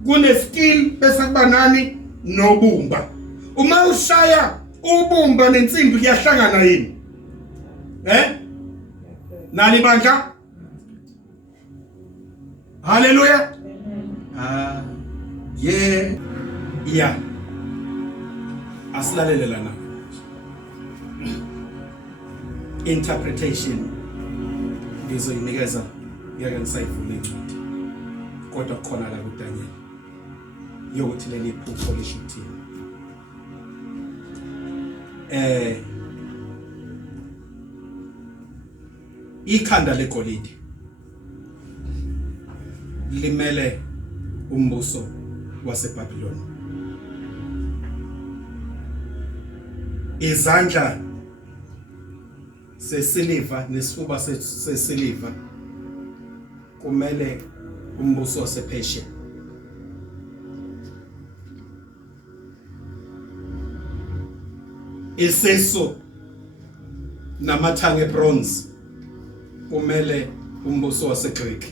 Kune steel bese kuba nani? Nobumba. Uma ushaya ubumba nensimbi kuyahlangana yini? Nani bandla? Hallelujah. Yeah. Asilalele lana. Interpretation ngizoyinikeza ngeke ngisayifune incwadi. Kodwa khona la kuDaniel. Yokuthi leli phupho lishuthini. Ikhanda legolide limele umbuso waseBhabhiloni. Izandla sesiliva nesifuba sesiliva kumele umbuso wasePersia. Iseso namathanga ebronze kumele umbuso waseGreek.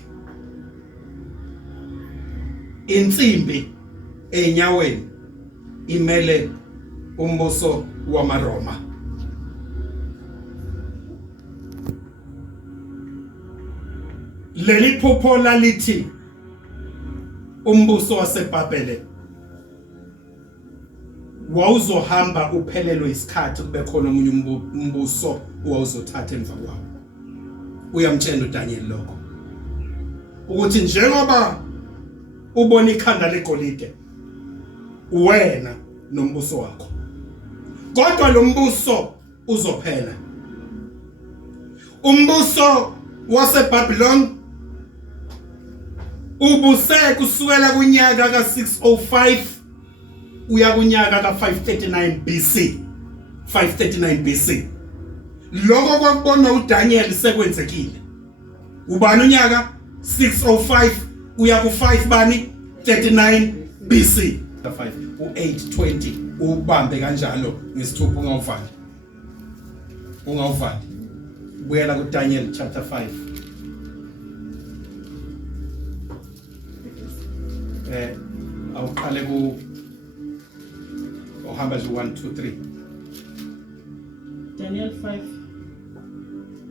Insimbi enyaweni imele umbuso wamaRoma. Leli phupho lalithi umbuso waseBhabhele wawuzohamba uphelelwe isikhathi kube khona omunye umbuso owawuzothatha emva kwawo. Uyamtshela uDaniel lokho ukuthi njengoba ubona ikhanda legolide wena nombuso wakho, kodwa lo mbuso uzophela. Umbuso waseBhabhiloni ubuse kusukela kunyaka ka605 uya kunyaka ka539 BC. 539 BC. Lokho kwakubona uDaniel sekwenzekile. Ubani unyaka 605 uya ku5 bani 39 BC. 5 u820 ubambe kanjalo ngesithupha ungawuvali. Buyela kuDaniel chapter 5. awuqale ku ohamba nje 1 2 3 Daniel 5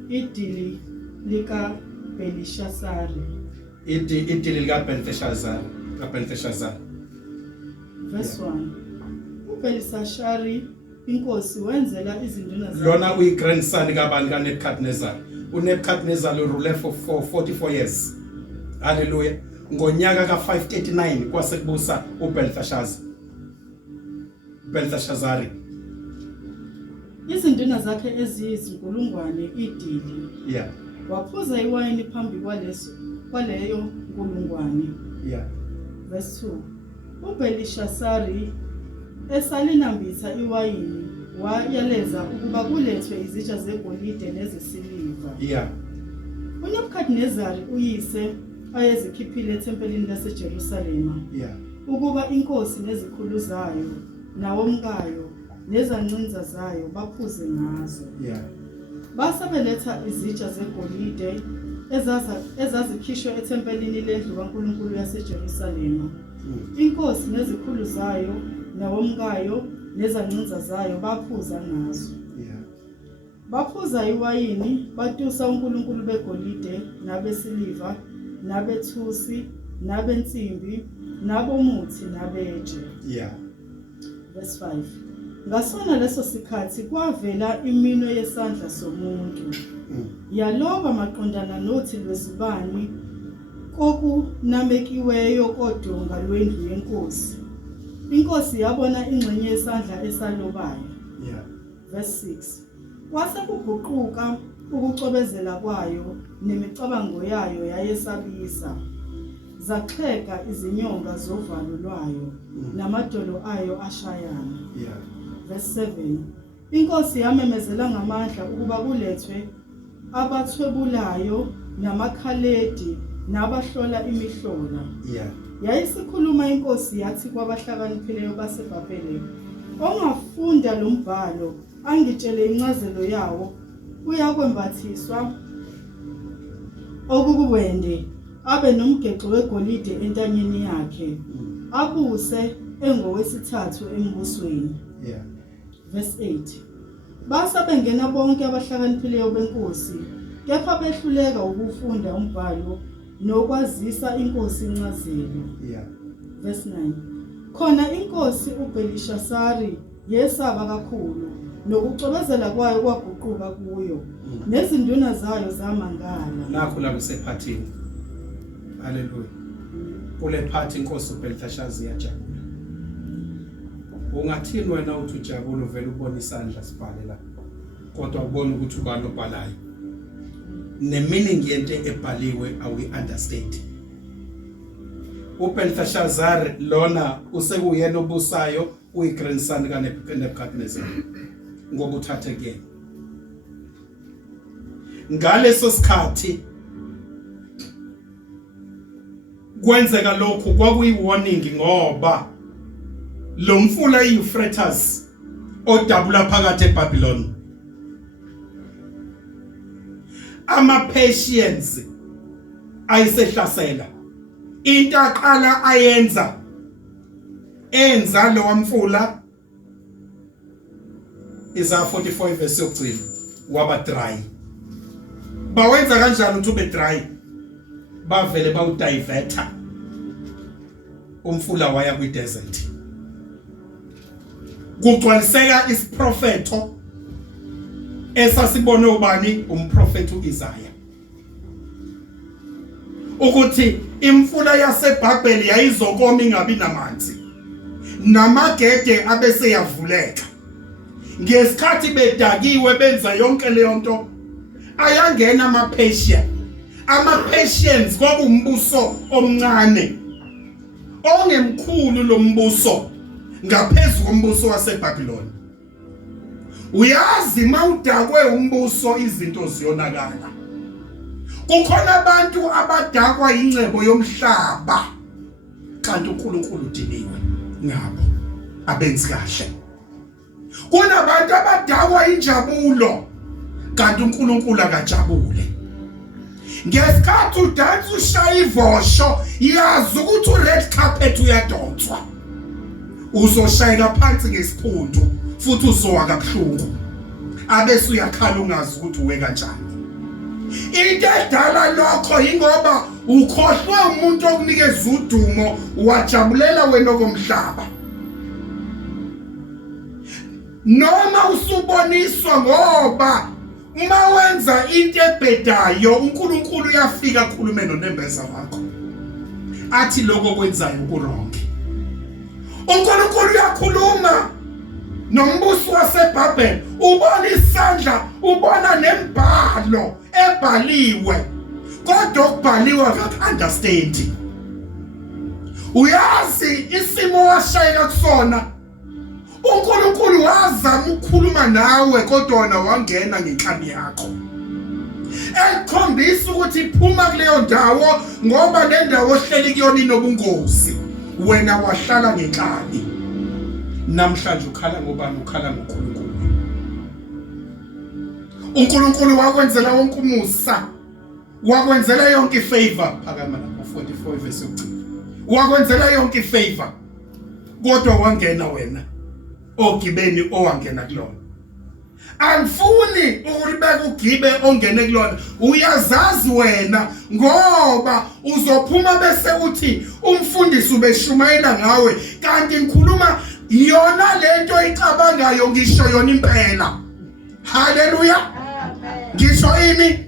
idili lika Belishasari idili lika Belteshazzar verse 1 uBelishashari inkosi wenzela izinduna zakhe lona uyi grandson kabani ka Nebuchadnezzar uNebuchadnezzar rule for 44 years hallelujah ngonyaka ka 539 kwase kubusa uBelteshazzar izinduna zakhe eziyizinkulungwane idili yeah waphuza iwayini phambi kwaleyo nkulungwane yeah verse 2 uBelishasari esalinambitha iwayini wayaleza ukuba kulethwe izitsha zegolide nezesiliva yeah uNebukadnezari uyise ayezikhiphile ethempelini laseJerusalema yeah ukuba inkosi nezikhulu zayo nawomkayo nezancinza zayo baphuze ngazo yeah basebeletha izitsha zegolide ezazikhishwe ethempelini lendlu kaNkulunkulu yaseJerusalema inkosi nezikhulu zayo nawomkayo nezancinza zayo baphuza ngazo yeah baphuza iwayini batusa uNkulunkulu begolide nabesiliva nabethusi nabensimbi nabomuthi nabeje yeah verse 5 ngasona leso sikhathi kwavela imino yesandla somuntu yaloba maqondana nothi lwezibani kokunamekiweyo kodonga lwendlu yenkosi inkosi yabona ingxenye yesandla esalobayo yeah verse 6 kwase kuguquka ukucobezela kwayo nemicabango yayo yayesabisa zaxheka izinyonga zovalo lwayo namadolo ayo ashayana yeah verse 7 inkosi yamemezela ngamandla ukuba kulethwe abathwebulayo namakhaledi nabahlola imihlola yeah yayisikhuluma inkosi yathi kwabahlakaniphileyo baseBhabhele ongafunda lo mbhalo angitshele incazelo yawo uyakwembathiswa okubuwende abe nomgexo wegolide entanyeni yakhe abuse engowesithathu embusweni yeah verse 8 basa bengena bonke abahlakaniphileyo benkosi kepha behluleka ukufunda umbhalo nokwazisa inkosi incazelo yeah verse 9 khona inkosi uBelishasari yesaba kakhulu nokucobezela kwayo kwaguquka kuyo nezinduna zayo zamangala nakho la kusephathini haleluya kule phathi inkosi uBelteshazzar iyajabula ungathini wena uthi ujabula uvela ubona isandla sibhale la kodwa ubona ukuthi ubani obhalayo nemeaning yento ebhaliwe awu understand uBelteshazzar lona usekuyena obusayo uyi grandson kaNebuchadnezzar ngoba uthathe ke ngaleso sikhathi kwenzeka lokhu kwakuyi warning ngoba lo mfula iEuphrates odabula phakathi eBabylon ama-Persians ayisehlasela into aqala enza lo wamfula Isaiah 44 verse 6 waba dry bawenza kanjani ukuthi ube dry bavele bawudiverta umfula waya kwi-desert kugcwaliseka isiprofeto esasibone ubani umprofeti uIsaiah ukuthi imfula yaseBhabheli yayizokoma ingabi namanzi namagede abese yavuleka ngesikhathi bedakiwe benza yonke leyo nto ayangena ama-Persians kwakuwumbuso omncane ongemkhulu lo mbuso ngaphezulu kombuso waseBhabhiloni uyazi mawudakwe umbuso izinto ziyonakala kukhona abantu abadakwa ingcebo yomhlaba kanti uNkulunkulu udiniwe ngabo abenzi kahle kunabantu abadakwa injabulo kanti uNkulunkulu akajabule ngesikhathi udansa ushaya ivosho yazi ukuthi ured carpet uyadonswa uzoshayela phansi ngesiphundu futhi uzowa kabuhlungu abese uyakhala ungazi ukuthi uwe kanjani into edala lokho ingoba ukhohlwe umuntu okunikeza udumo wajabulela wena okomhlaba noma usuboniswa ngoba uma wenza into ebhedayo uNkulunkulu uyafika khulume nonembeza wakho athi lokho kwenzayo ukuronke uNkulunkulu uyakhuluma nombuso waseBhabheli ubona isandla ubona nembhalo ebhaliwe kodwa okubhaliwe akakunderstand uyazi isimo washayela kusona uNkulunkulu wazama ukukhuluma nawe kodwa wena wangena ngenhlamba yakho ekhombisa ukuthi iphuma kuleyo ndawo ngoba le ndawo ohleli kuyona inobungozi wena wahlala ngenhlamba namhlanje ukhala ngobani ukhala ngoNkulunkulu uNkulunkulu wakwenzela wonke umusa wakwenzela yonke ifavor phakama lapho 44 verse 9 wakwenzela yonke ifavor kodwa wangena wena ogibeni owangena kulona angifuni ukulibeka ugibe ongene kulona uyazazi wena ngoba uzophuma bese uthi umfundisi ubeshumayela ngawe kanti ngikhuluma yona lento icabangayo ngisho yona impela haleluya ngisho ini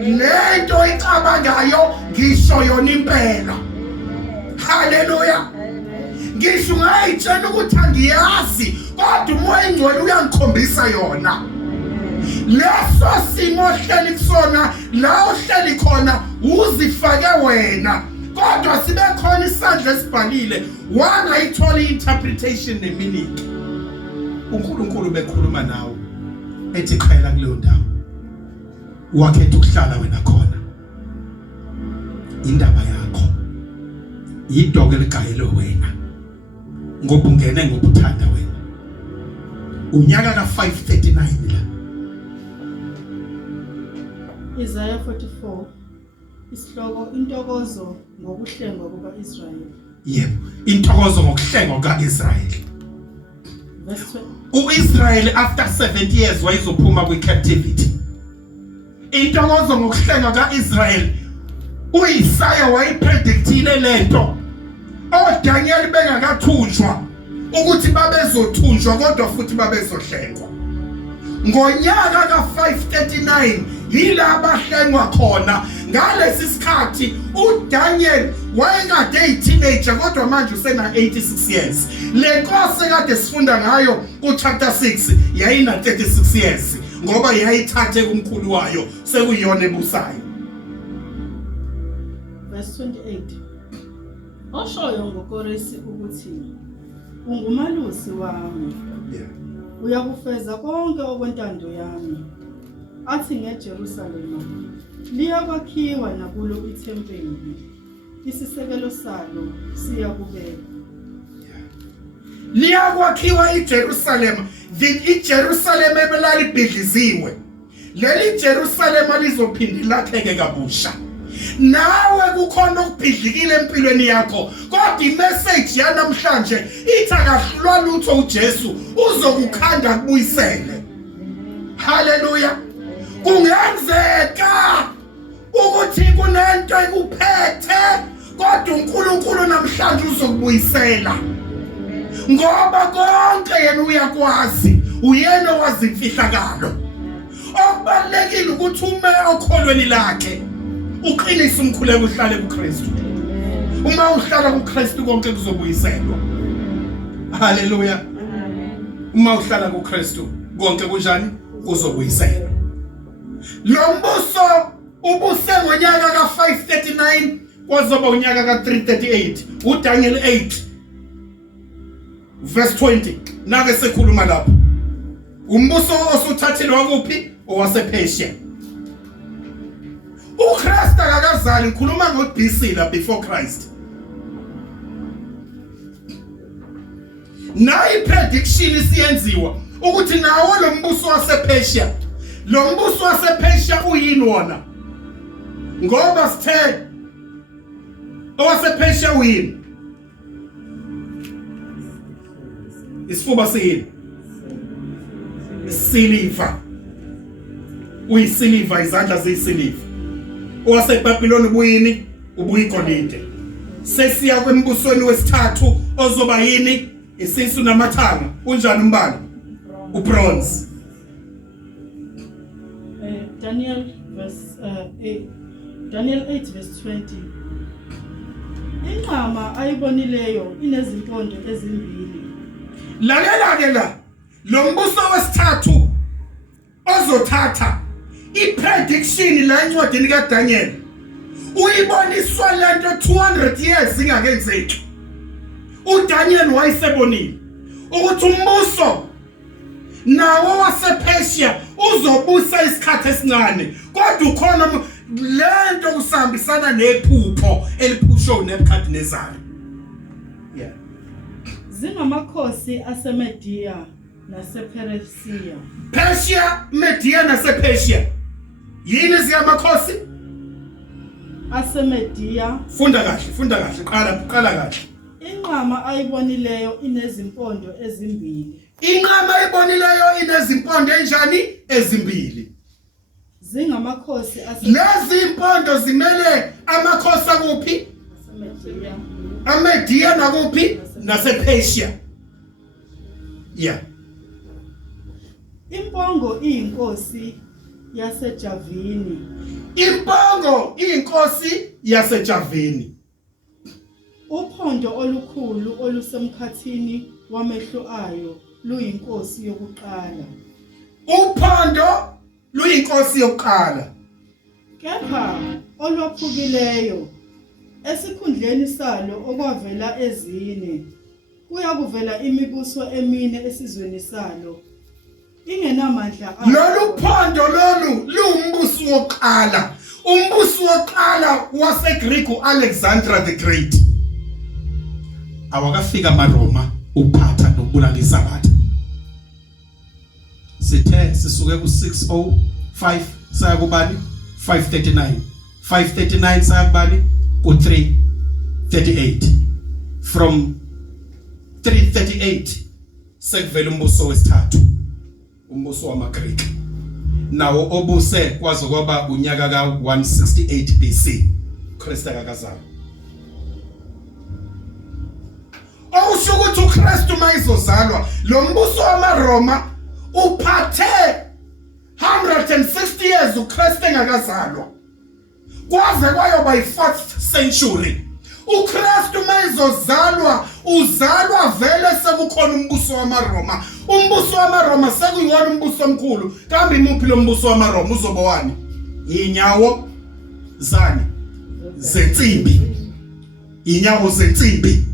lento icabangayo ngisho yona impela haleluya ngisho ngayitshela ukuthi angiyazi kodwa umoya engcwele uyangikhombisa yona leso simo ohleli kusona la ohleli khona uzifake wena kodwa sibe khona isandla esibhalile wangayithola interpretation nemeaning uNkulunkulu bekhuluma nawe ethi khayela kuleyo ndawo wakhetha ukuhlala wena khona indaba yakho idoko eligayelo wena ngoba ungene ngokuthanda wena unyaka ka539 la Isaiah 44 isihloko intokozo ngokuhlengwa kukaIsrayeli yebo intokozo ngokuhlengwa kaIsrayeli uIsrael after 70 years wayezophuma kwi-captivity intokozo ngokuhlengwa kaIsrael uIsaiah wayipredictile lento oDaniel bengakathunjwa ukuthi babezothunjwa kodwa futhi babezohlengwa ngonyaka ka539 yila abahlengwa khona ngalesi sikhathi uDaniel wayekade eyiteenager kodwa manje usena 86 years le nkosi kade sifunda ngayo kuchapter 6 yayina 36 years ngoba yayithathe kumkhulu wayo sekuyona ebusayo verse 28 oshoyo ngoKoresi ukuthi ungumalusi wami uyakufeza konke okwentando yami athi ngeJerusalema liyakwakhiwa nakulo ithempeli isisekelo salo siyakubeka liyakwakhiwa iJerusalema iJerusalema ebelalibhidliziwe leli Jerusalema lizophinde lakheke kabusha nawe kukhona ukubhidlikile empilweni yakho kodwa imessage yanamhlanje ithi akahlwa lutho uJesu uzokukhanda kubuyisele haleluya kungenzeka ukuthi kunento ekuphethe kodwa uNkulunkulu namhlanje uzokubuyisela ngoba konke yena uyakwazi uyena owazi imfihlakalo okubalekile ukuthi ume okholweni lakhe uqinise umkhuleko uhlale kuKristu uma uhlala kuKristu konke kuzobuyiselwa haleluya uma uhlala kuKristu konke kunjani kuzobuyiselwa lo mbuso ubuse ngonyaka ka539 kwazoba unyaka ka338 uDaniel 8 verse 20 nake sekhuluma lapho umbuso osuthathile wakuphi owasePersia uKristu akakazali ngikhuluma ngoBC la before Christ nayi prediction isiyenziwa ukuthi nawo lo mbuso wasePersia lo mbuso wasePersia uyini wona ngoba sithe owasePersia wini isifuba siyini siliva uyisiliva izandla ziyisiliva owaseBhabhiloni ubuyini ubuyigolide sesiya kwembusweni wesithathu ozoba yini isisu namathanga unjani umbala ubronze Daniel 8 verse 20 inqama ayibonileyo inezimpondo ezimbili lalela lo mbuso wesithathu ozothatha iprediction la encwadini kaDaniel uyiboniswa lento 200 years ingakenzeki uDaniel wayesebonile ukuthi umbuso nawo wasePersia uzobusa isikhathi esincane kodwa ukhona lento kusambisana nephupho eliphusho neBukadnezar zingamakhosi aseMedia nasePersia Persia Media nasePersia yini ziyamakhosi aseMedia funda kahle qala kahle inqama ayibonileyo inezimpondo ezimbili inqama ayibonileyo inezimpondo enjani ezimbili zingamakhosi lezi impondo zimele amakhosi akuphi aseMedia aMedia nakuphi nasePersia impongo iyinkosi yaseJavini impongo iyinkosi yaseJavini uphondo olukhulu olusemkhathini wamehlo ayo luyinkosi yokuqala uphondo luyinkosi yokuqala kepha olwaphukileyo esikhundleni salo okwavela ezine kuyakuvela imibuso emine esizweni salo ingenamandla lolu phondo lolu lumbuso wokuqala umbuso wokuqala waseGreek uAlexander the Great awakafika amaRoma uphatha nokubulala iSabatha sithe sisuke ku605 saya kubani 539 saya kubani ku338 from 338 sekuvela umbuso wesithathu umbuso wamaGreek nawo obuse kwaze kwaba unyaka ka168 BC uKristu akakazalwa okusho ukuthi uKristu mayizozalwa lo mbuso wamaRoma uphathe 160 years uKristu engakazalwa kwaze kwayoba i4th century uKristu mayizozalwa uzalwa vele sekukhona umbuso wamaRoma umbuso wamaRoma sekuyiwona umbuso omkhulu kambe imuphi lo mbuso wamaRoma uzoba wani inyawo zani zensimbi inyawo zensimbi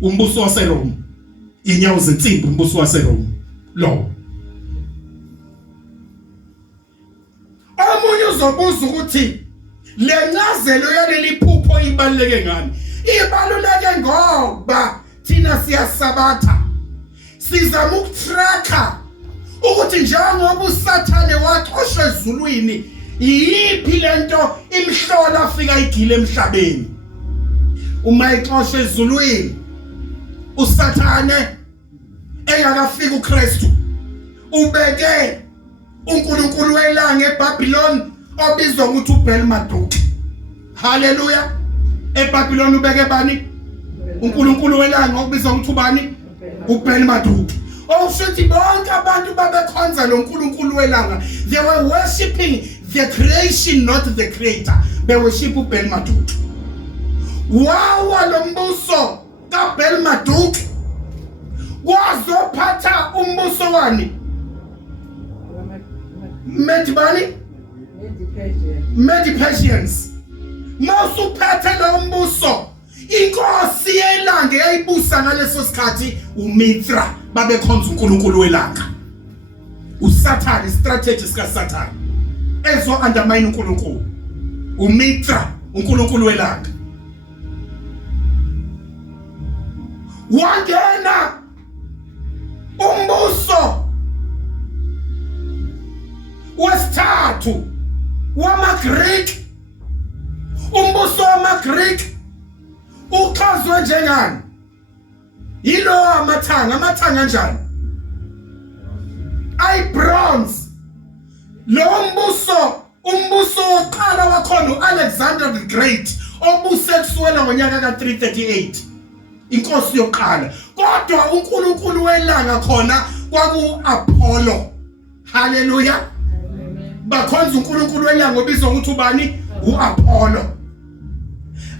umbuso waseRoma inyawo zensimbi umbuso waseRoma lo omunye uzobuza ukuthi lencazelo yaleli phupho ibaluleke ngani ibaluleke ngoba thina siyasabatha sizama ukutracka ukuthi njengoba uSathane waxoshwe ezulwini yiphi lento imhlola afika igile emhlabeni uma ixoshwe ezulwini uSathane engakafika uKristu ubeke uNkulunkulu welanga eBhabhiloni obizwa ukuthi uBelmaduk haleluya eBhabhiloni ubeke bani uNkulunkulu welanga obizwa ukuthi ubani uBelmaduk okushuthi bonke abantu babekhonza lo nkulunkulu welanga they were worshiping the creation not the creator they worship uBelmaduk wawa lo mbuso kaBelmaduk kwazophatha umbuso wani Medi-Persians mawusuphethe lo mbuso inkosi yelanga eyayibusa ngaleso sikhathi uMithra babekhonza uNkulunkulu welanga uSathane strategy sikaSathane ezo undermine uNkulunkulu uMithra uNkulunkulu welanga wangena umbuso wesithathu wamaGreek. Umbuso wamaGreek uchazwe njengani? Yilo amathanga kanjani? Bronze. Lo umbuso oqala wakhona uAlexander the Great obuse kusukela ngonyaka ka338. Inkosi yokuqala. Kodwa uNkulunkulu welanga khona kwaku-Apollo. Hallelujah. Bakhonza uNkulunkulu welanga obizwa ukuthi ubani? U-Apollo.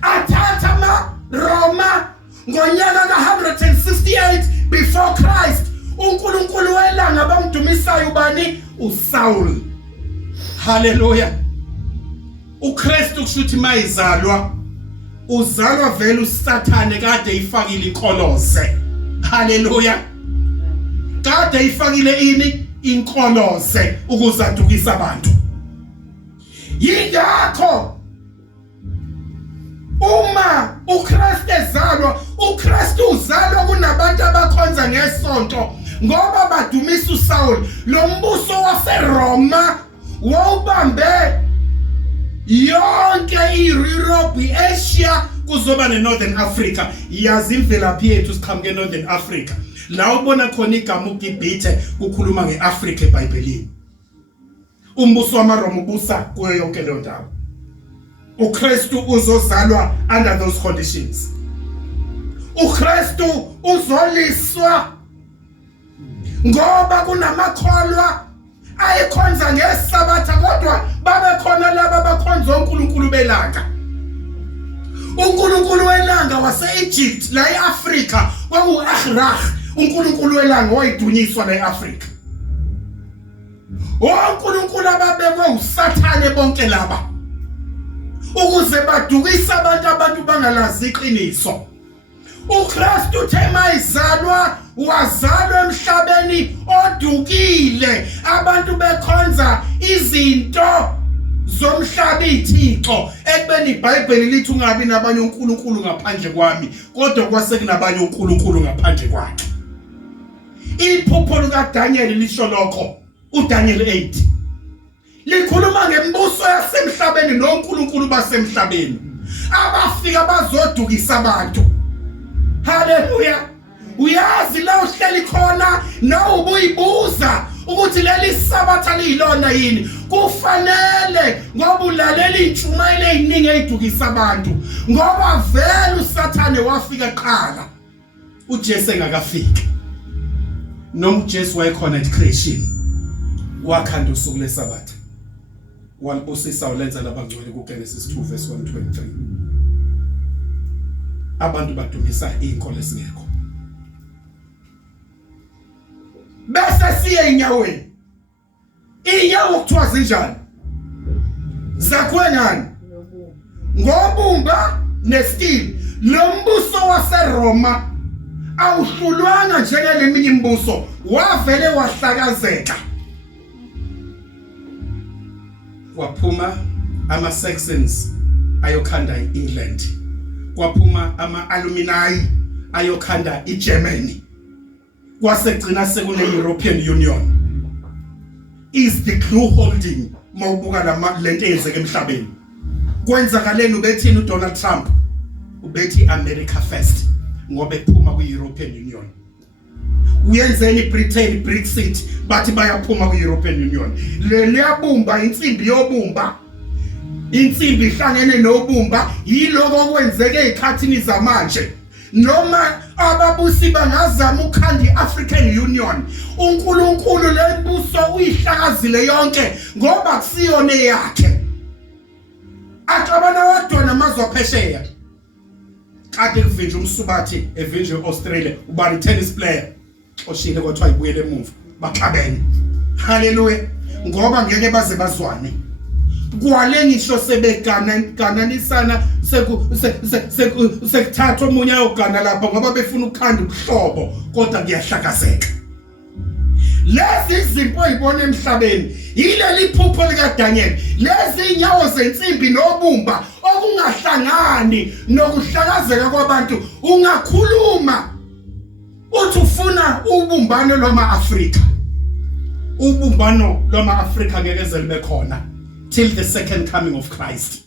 Athatha amaRoma ngonyaka ka168 before Christ. uNkulunkulu welanga bamdumisayo ubani? uSaul. Hallelujah. uKristu kushuthi mayizalwa uzalwa vele uSathane kade ifakile inkolose. Hallelujah. Kade ifakile ini? Inkolose ukuzadukisa abantu. Yingakho uma uKristu ezalwa, uKristu uzalwa kunabantu abakhonza ngesonto ngoba badumisa uSaul. Lo mbuso waseRoma wawubambe yonke iEurope, iAsia, kuzoba neNorthern Africa. Yazi imvelaphi yethu siqhamuke Northern Africa. La ubona khona igama uGibhithe kukhuluma ngeAfrica eBhayibhelini. Umbuso wamaRoma ubusa kuyo yonke leyo ndawo. uKristu uzozalwa under those conditions. uKristu uzoliswa ngoba kunamakholwa ayikhonza ngesabatha kodwa babe khona laba abakhonza uNkulunkulu belanga. uNkulunkulu welanga wase-Egypt la eAfrika kwaku-Ahrah. uNkulunkulu welanga wayidunyiswa la eAfrika. uNkulunkulu ababekwe uSathane bonke laba ukuze badukise abantu bangalazi iqiniso. uKristu uthe mayizalwa wazalwa emhlabeni odukile, abantu bekhonza izinto zomhlaba ithixo. Ekubeni iBhayibheli lithi ungabi nabanye uNkulunkulu ngaphandle kwami, kodwa kwase kunabanye uNkulunkulu ngaphandle kwakhe. Iphupho likaDaniel lisho lokho, uDaniel 8 likhuluma ngembuso yasemhlabeni noNkulunkulu basemhlabeni abafika bazodukisa abantu. Hallelujah. Uyazi la uhleli khona na ubuyibuza ukuthi leli sabatha liyilona yini? Kufanele ngoba ulalela intshumayelo eziningi ezidukisa abantu ngoba vele uSathane wafika qala uJesu engakafiki. Noma uJesu wayekhona at creation wakhanda usuku lesabatha walibusisa walenza labangcwele kuGenesis 2 verse 123. Abantu badumisa inkolo esingekho. Bese siye enyaweni. Inyawo kuthiwa zinjani? Zakwe ngani? Ngobumba nestili. Lo mbuso waseRoma awuhlulwanga njengaleminye imibuso, wavele wahlakazeka. Kwaphuma ama-Saxons ayokhanda i-England. Kwaphuma ama-Alumni ayokhanda iGermany. Kwasegcina sekune-European Union. Is the clue holding mawubuka lento eyenzeka emhlabeni. Kwenzakaleni ubethini uDonald Trump? Ubethi America first ngoba ephuma kwi-European Union. Uyenzeni iBritain Brexit bathi bayaphuma kwi-European Union. Leyabumba insimbi yobumba. Insimbi ihlangene nobumba yiloko okwenzeke ezikhathini zamanje. Noma ababusi bangazama ukhanda i-African Union, uNkulunkulu lembuso uyihlakazile yonke ngoba kusiyona yakhe. Axabana wadwa namazwe aphesheya. Kade kuvinjwa umsubathi evinjwe eAustralia ubani tennis player oshile kodwa ayibuyele emuva baxabene. Hallelujah. Ngoba ngeke baze bazwane. Kwale ngisho sebegananisana sekuthathwa omunye ayogana lapha ngoba befuna ukukhanda ubuhlobo kodwa kuyahlakazeka. Lezi izimpo ezibona emhlabeni yileli phupho likaDaniel. Lezi inyawo zensimbi nobumba okungahlangani nokuhlakazeka kwabantu. Ungakhuluma uthi ufuna ubumbano lwama-Afrika. Ubumbano lwama-Afrika ngeke libe khona till the second coming of Christ.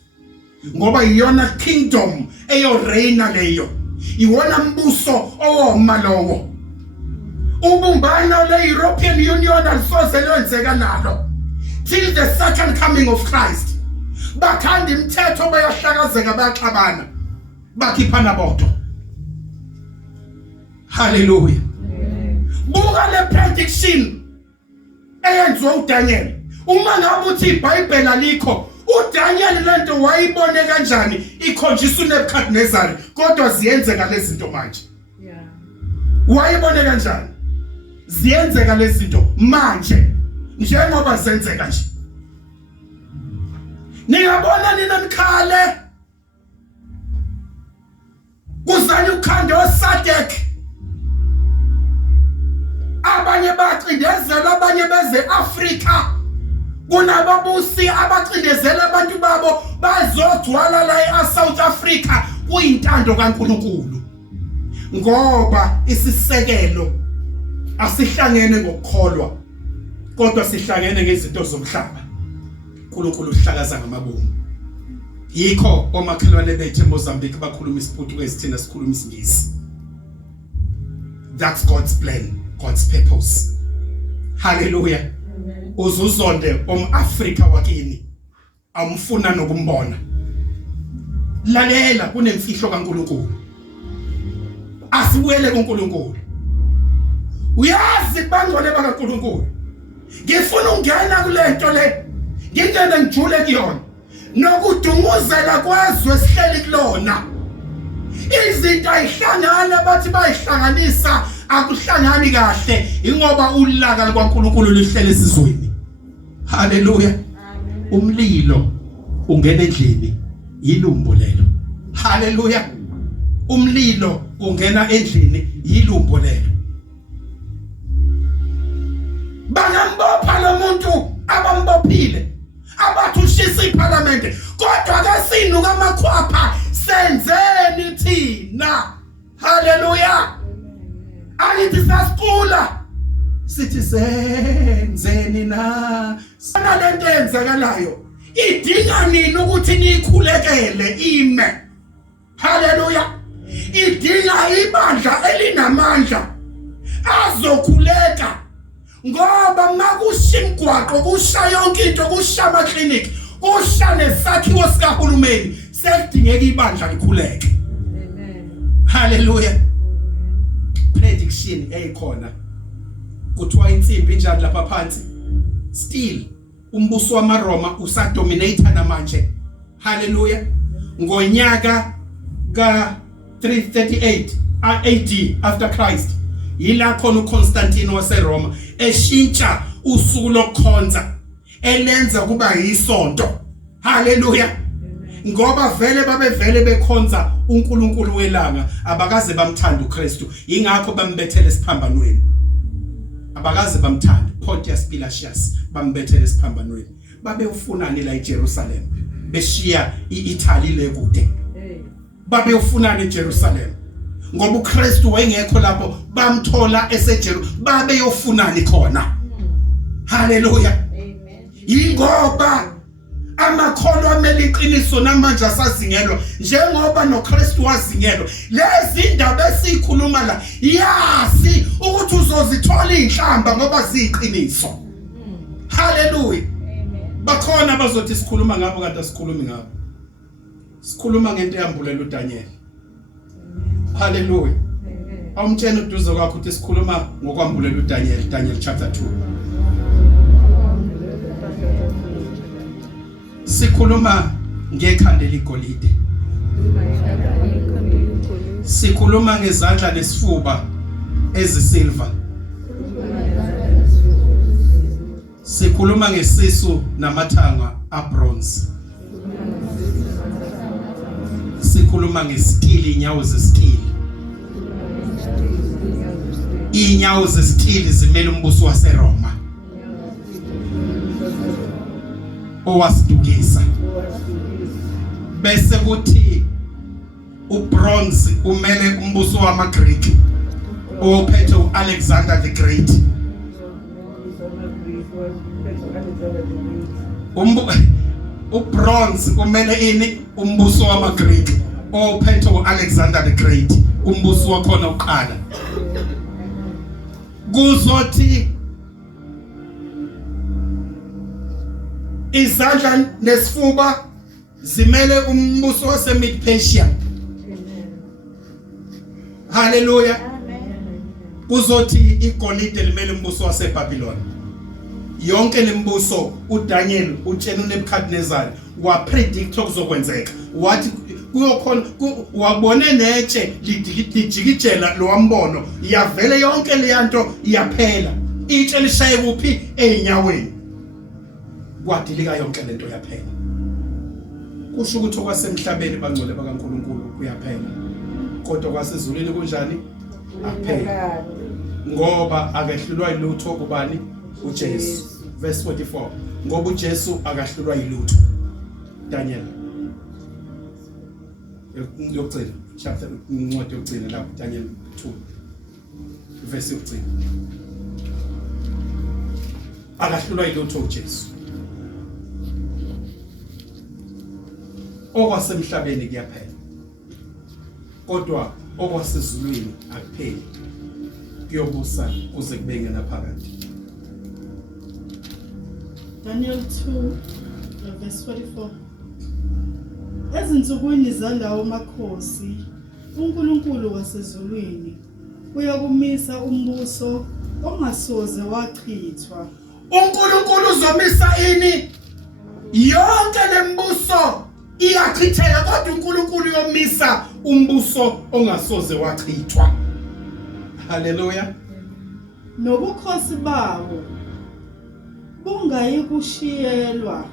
Ngoba iyona kingdom eyo reigna leyo. Iwona mbuso owoma lowo. Ubumbano le European Union alisoze lwenzeka nalo till the second coming of Christ. Bakhanda imithetho bayahlakazeka baxabana. Bakhiphana bodwa. Hallelujah. Buka le prediction eyenziwa uDaniel. Uma ngabe uthi iBhayibheli alikho, uDaniel lento wayibone kanjani ikhonjisa uNebukadnezar kodwa ziyenzeka lezi zinto manje. Yeah. Wayibone kanjani? Ziyenzeka lezi zinto manje njengoba zenzeka nje. Ningabona nina nikhale kuzala ukhanda oSadek. Abanye bacindezela abanye beze Africa. Kunababusi abacindezela abantu babo bazodwala la eSouth Africa kuyintando kaNkulunkulu. Ngoba isisekelo asihlangene ngokukholwa kodwa sihlangene ngezinto zomhlaba. uNkulunkulu uhlakaza ngamabomu. Yikho omakhelwane bethu eMozambique bakhuluma isiPutukezi thina sikhuluma isiNgisi. That's God's plan, God's purpose. Hallelujah. Uzuzonde Afrika wakini amfuna nokumbona. Lalela kunemfihlo kaNkulunkulu. Asibuyele kuNkulunkulu. Uyazi bangole bakaNkulunkulu. Ngifuna ungena kulento le. Ngingene ngijule kuyona. Nokudunguzela kwazwe sihleli kulona. Izinto ayihlangana bathi bayihlanganisa akuhlangani kahle ingoba ulaka likaNkulunkulu lihlele esizweni. Hallelujah. Umlilo ungena endlini yilumbo lelo. Hallelujah. Umlilo ungena endlini yilumbo lelo. Banambopha lo muntu abambophile abathushisa iParliament kodwa kasinu kamakhwapha senzeni thina. Hallelujah. Alithi sasikula sithi senzeni na sana lento yenzakalayo idinga nini ukuthi nikhulekele ime. Hallelujah. Idinga ibandla elinamandla azokhuleka ngoba makushimgwaqo kusha yonke into kusha ama clinic kusha nesakhiwo sikahulumeni sekudingeka ibandla likhuleke. Amen. Hallelujah. Prediction eyikhona kuthiwa insimbi njalo lapha phansi still umbuso wamaRoma usadominator namanje. Hallelujah. Ngonyaka ka 338 AD after Christ yila khona uConstantine waseRoma eshintsha usuku lokukhonza elenza kuba yisonto. Hallelujah. Ngoba vele bekhonza uNkulunkulu welanga abakaze bamthanda uKristu ingakho bambethele esiphambanweni. Abakaze bamthanda Pontius Pilatius bambethele esiphambanweni. Babe ufunani la eJerusalem beshiya iItaly le kude. Babe ufunani eJerusalem ngoba uKristu wayengekho lapho bamthola eseJerusalem babe yofunani khona. Hallelujah. Amen. Ingoba amakholwa amele iqiniso namanje asazingelwa njengoba noKristu wazingelwa. Lezi indaba esikhuluma la yazi ukuthi uzozithola inhlamba ngoba ziyiqiniso. Hallelujah. Amen. Bakhona abazothi sikhuluma ngabo kanti asikhulumi ngabo. Sikhuluma ngento eyambulela uDaniel. Hallelujah. Amen. Awumtshela uduze kwakho ukuthi sikhuluma ngokwambulela uDaniel, Daniel chapter 2. Sikhuluma ngekhanda ligolide. Sikhuluma ngezandla nesifuba ezisilver. Sikhuluma ngesisu namathanga abronze. Sikhuluma ngeskili inyawo zeskili. Inyawo zeskili zimele umbuso waseRoma. Owasidukisa. Bese kuthi ubronze umele umbuso wamaGreek ophethe uAlexander the Great. ubronze umele ini umbuso wamaGreek ophethe uAlexander the Great, umbuso wakhona uqala. Kuzothi izandla nesifuba zimele umbuso waseMid Persia. Hallelujah. Kuzothi igolide limele umbuso waseBabylon. Yonke lembuso uDaniel utshena uNebukadnezar wapredict okuzokwenzeka. Wathi kuyokhona wabone netshe lijikijela lo wambono yavele yonke leyanto yaphela. Itshe lishaye kuphi einyaweni. Kwadilika yonke lento yaphela. Kusho ukuthi okwasemhlabeni bangcwele bakaNkulunkulu kuyaphela. Kodwa kwasezulwini kunjani? Aphela. Ngoba akahlulwa yilutho kubani? uJesu. Verse 44. Ngoba uJesu akahlulwa yilutho. Daniel. Yokugcina chapter incwadi yokugcina lapho Daniel 2 verse yokugcina. Akahlulwa yilutho uJesu. Okwasemhlabeni kuyaphela. Kodwa okwasezulwini akupheli. Kuyobusa kuze kube ngenaphakade. Daniel 2 verse 44. Ezinsukwini zalawo makhosi uNkulunkulu wasezulwini uyakumisa umbuso ongasoze wachithwa. uNkulunkulu uzomisa ini? Yonke lembuso iyachitheka, kodwa uNkulunkulu uyomisa umbuso ongasoze wachithwa. Hallelujah. Nobukhosi bawo bungayi kushiyelwa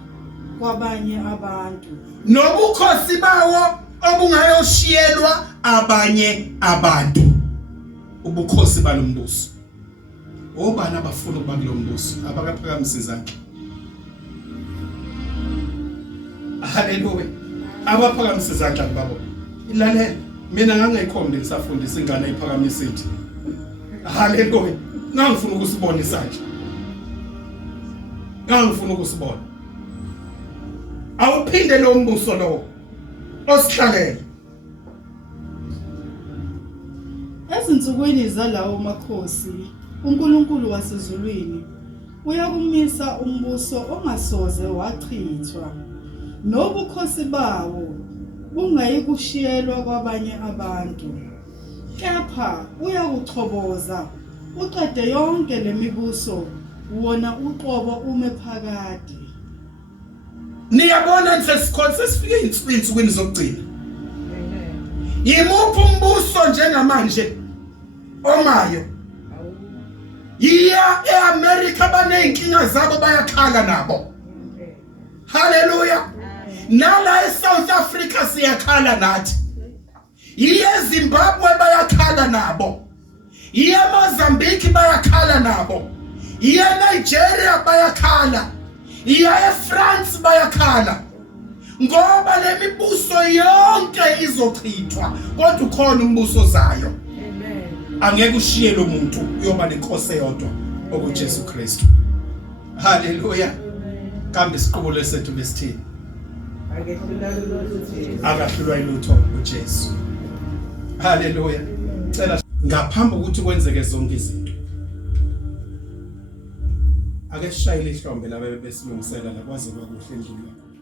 kwabanye abantu. Nobukhosi bawo obungayoshiyelwa abanye abantu. Ubukhosi balombuso. Obani abafuna ukuba kulombuso abakaphakamisa izandla. Hallelujah. Abaphakamisa izandla babo. Ilalela, mina ngangekhombe ngisafundisa ingane iphakamisa ithi. Hallelujah. Ngangifuna ukusibona isandla. Ngangifuna ukusibona. Awuphinde lo mbuso lo osihlalele. Ezinsukwini zalawo makhosi uNkulunkulu wasezulwini uyakumisa umbuso ongasoze wachithwa. Nobukhosi bawo bungayi kushiyelwa kwabanye abantu. Kepha uyakuchoboza uqede yonke lemibuso wona uqobo ume phakade. Niyabona nje sesifike insukwini zokugcina. Yimuphi umbuso njengamanje omayo? Iya eAmerica baneyinkinga zabo bayakhala nabo. Hallelujah. Nala eSouth Africa siyakhala nathi. Iya eZimbabwe bayakhala nabo. Iya eMozambique bayakhala nabo. Iya eNigeria bayakhala. Iya eFrance bayakhala. Ngoba lemibuso yonke izochithwa, kodwa ukhona umbuso zayo. Amen. Angeke ushiyele umuntu uyoba nenkosi eyodwa okuJesu Kristu. Hallelujah. Kambe isiqubulo sethu besithini? Akahlulwa yilutho uJesu. Hallelujah. Cela ngaphambi ukuthi kwenzeke zonke izinto. Ake sishayile ihlombe labe besilungisela lakwazi kwakuhle endlini.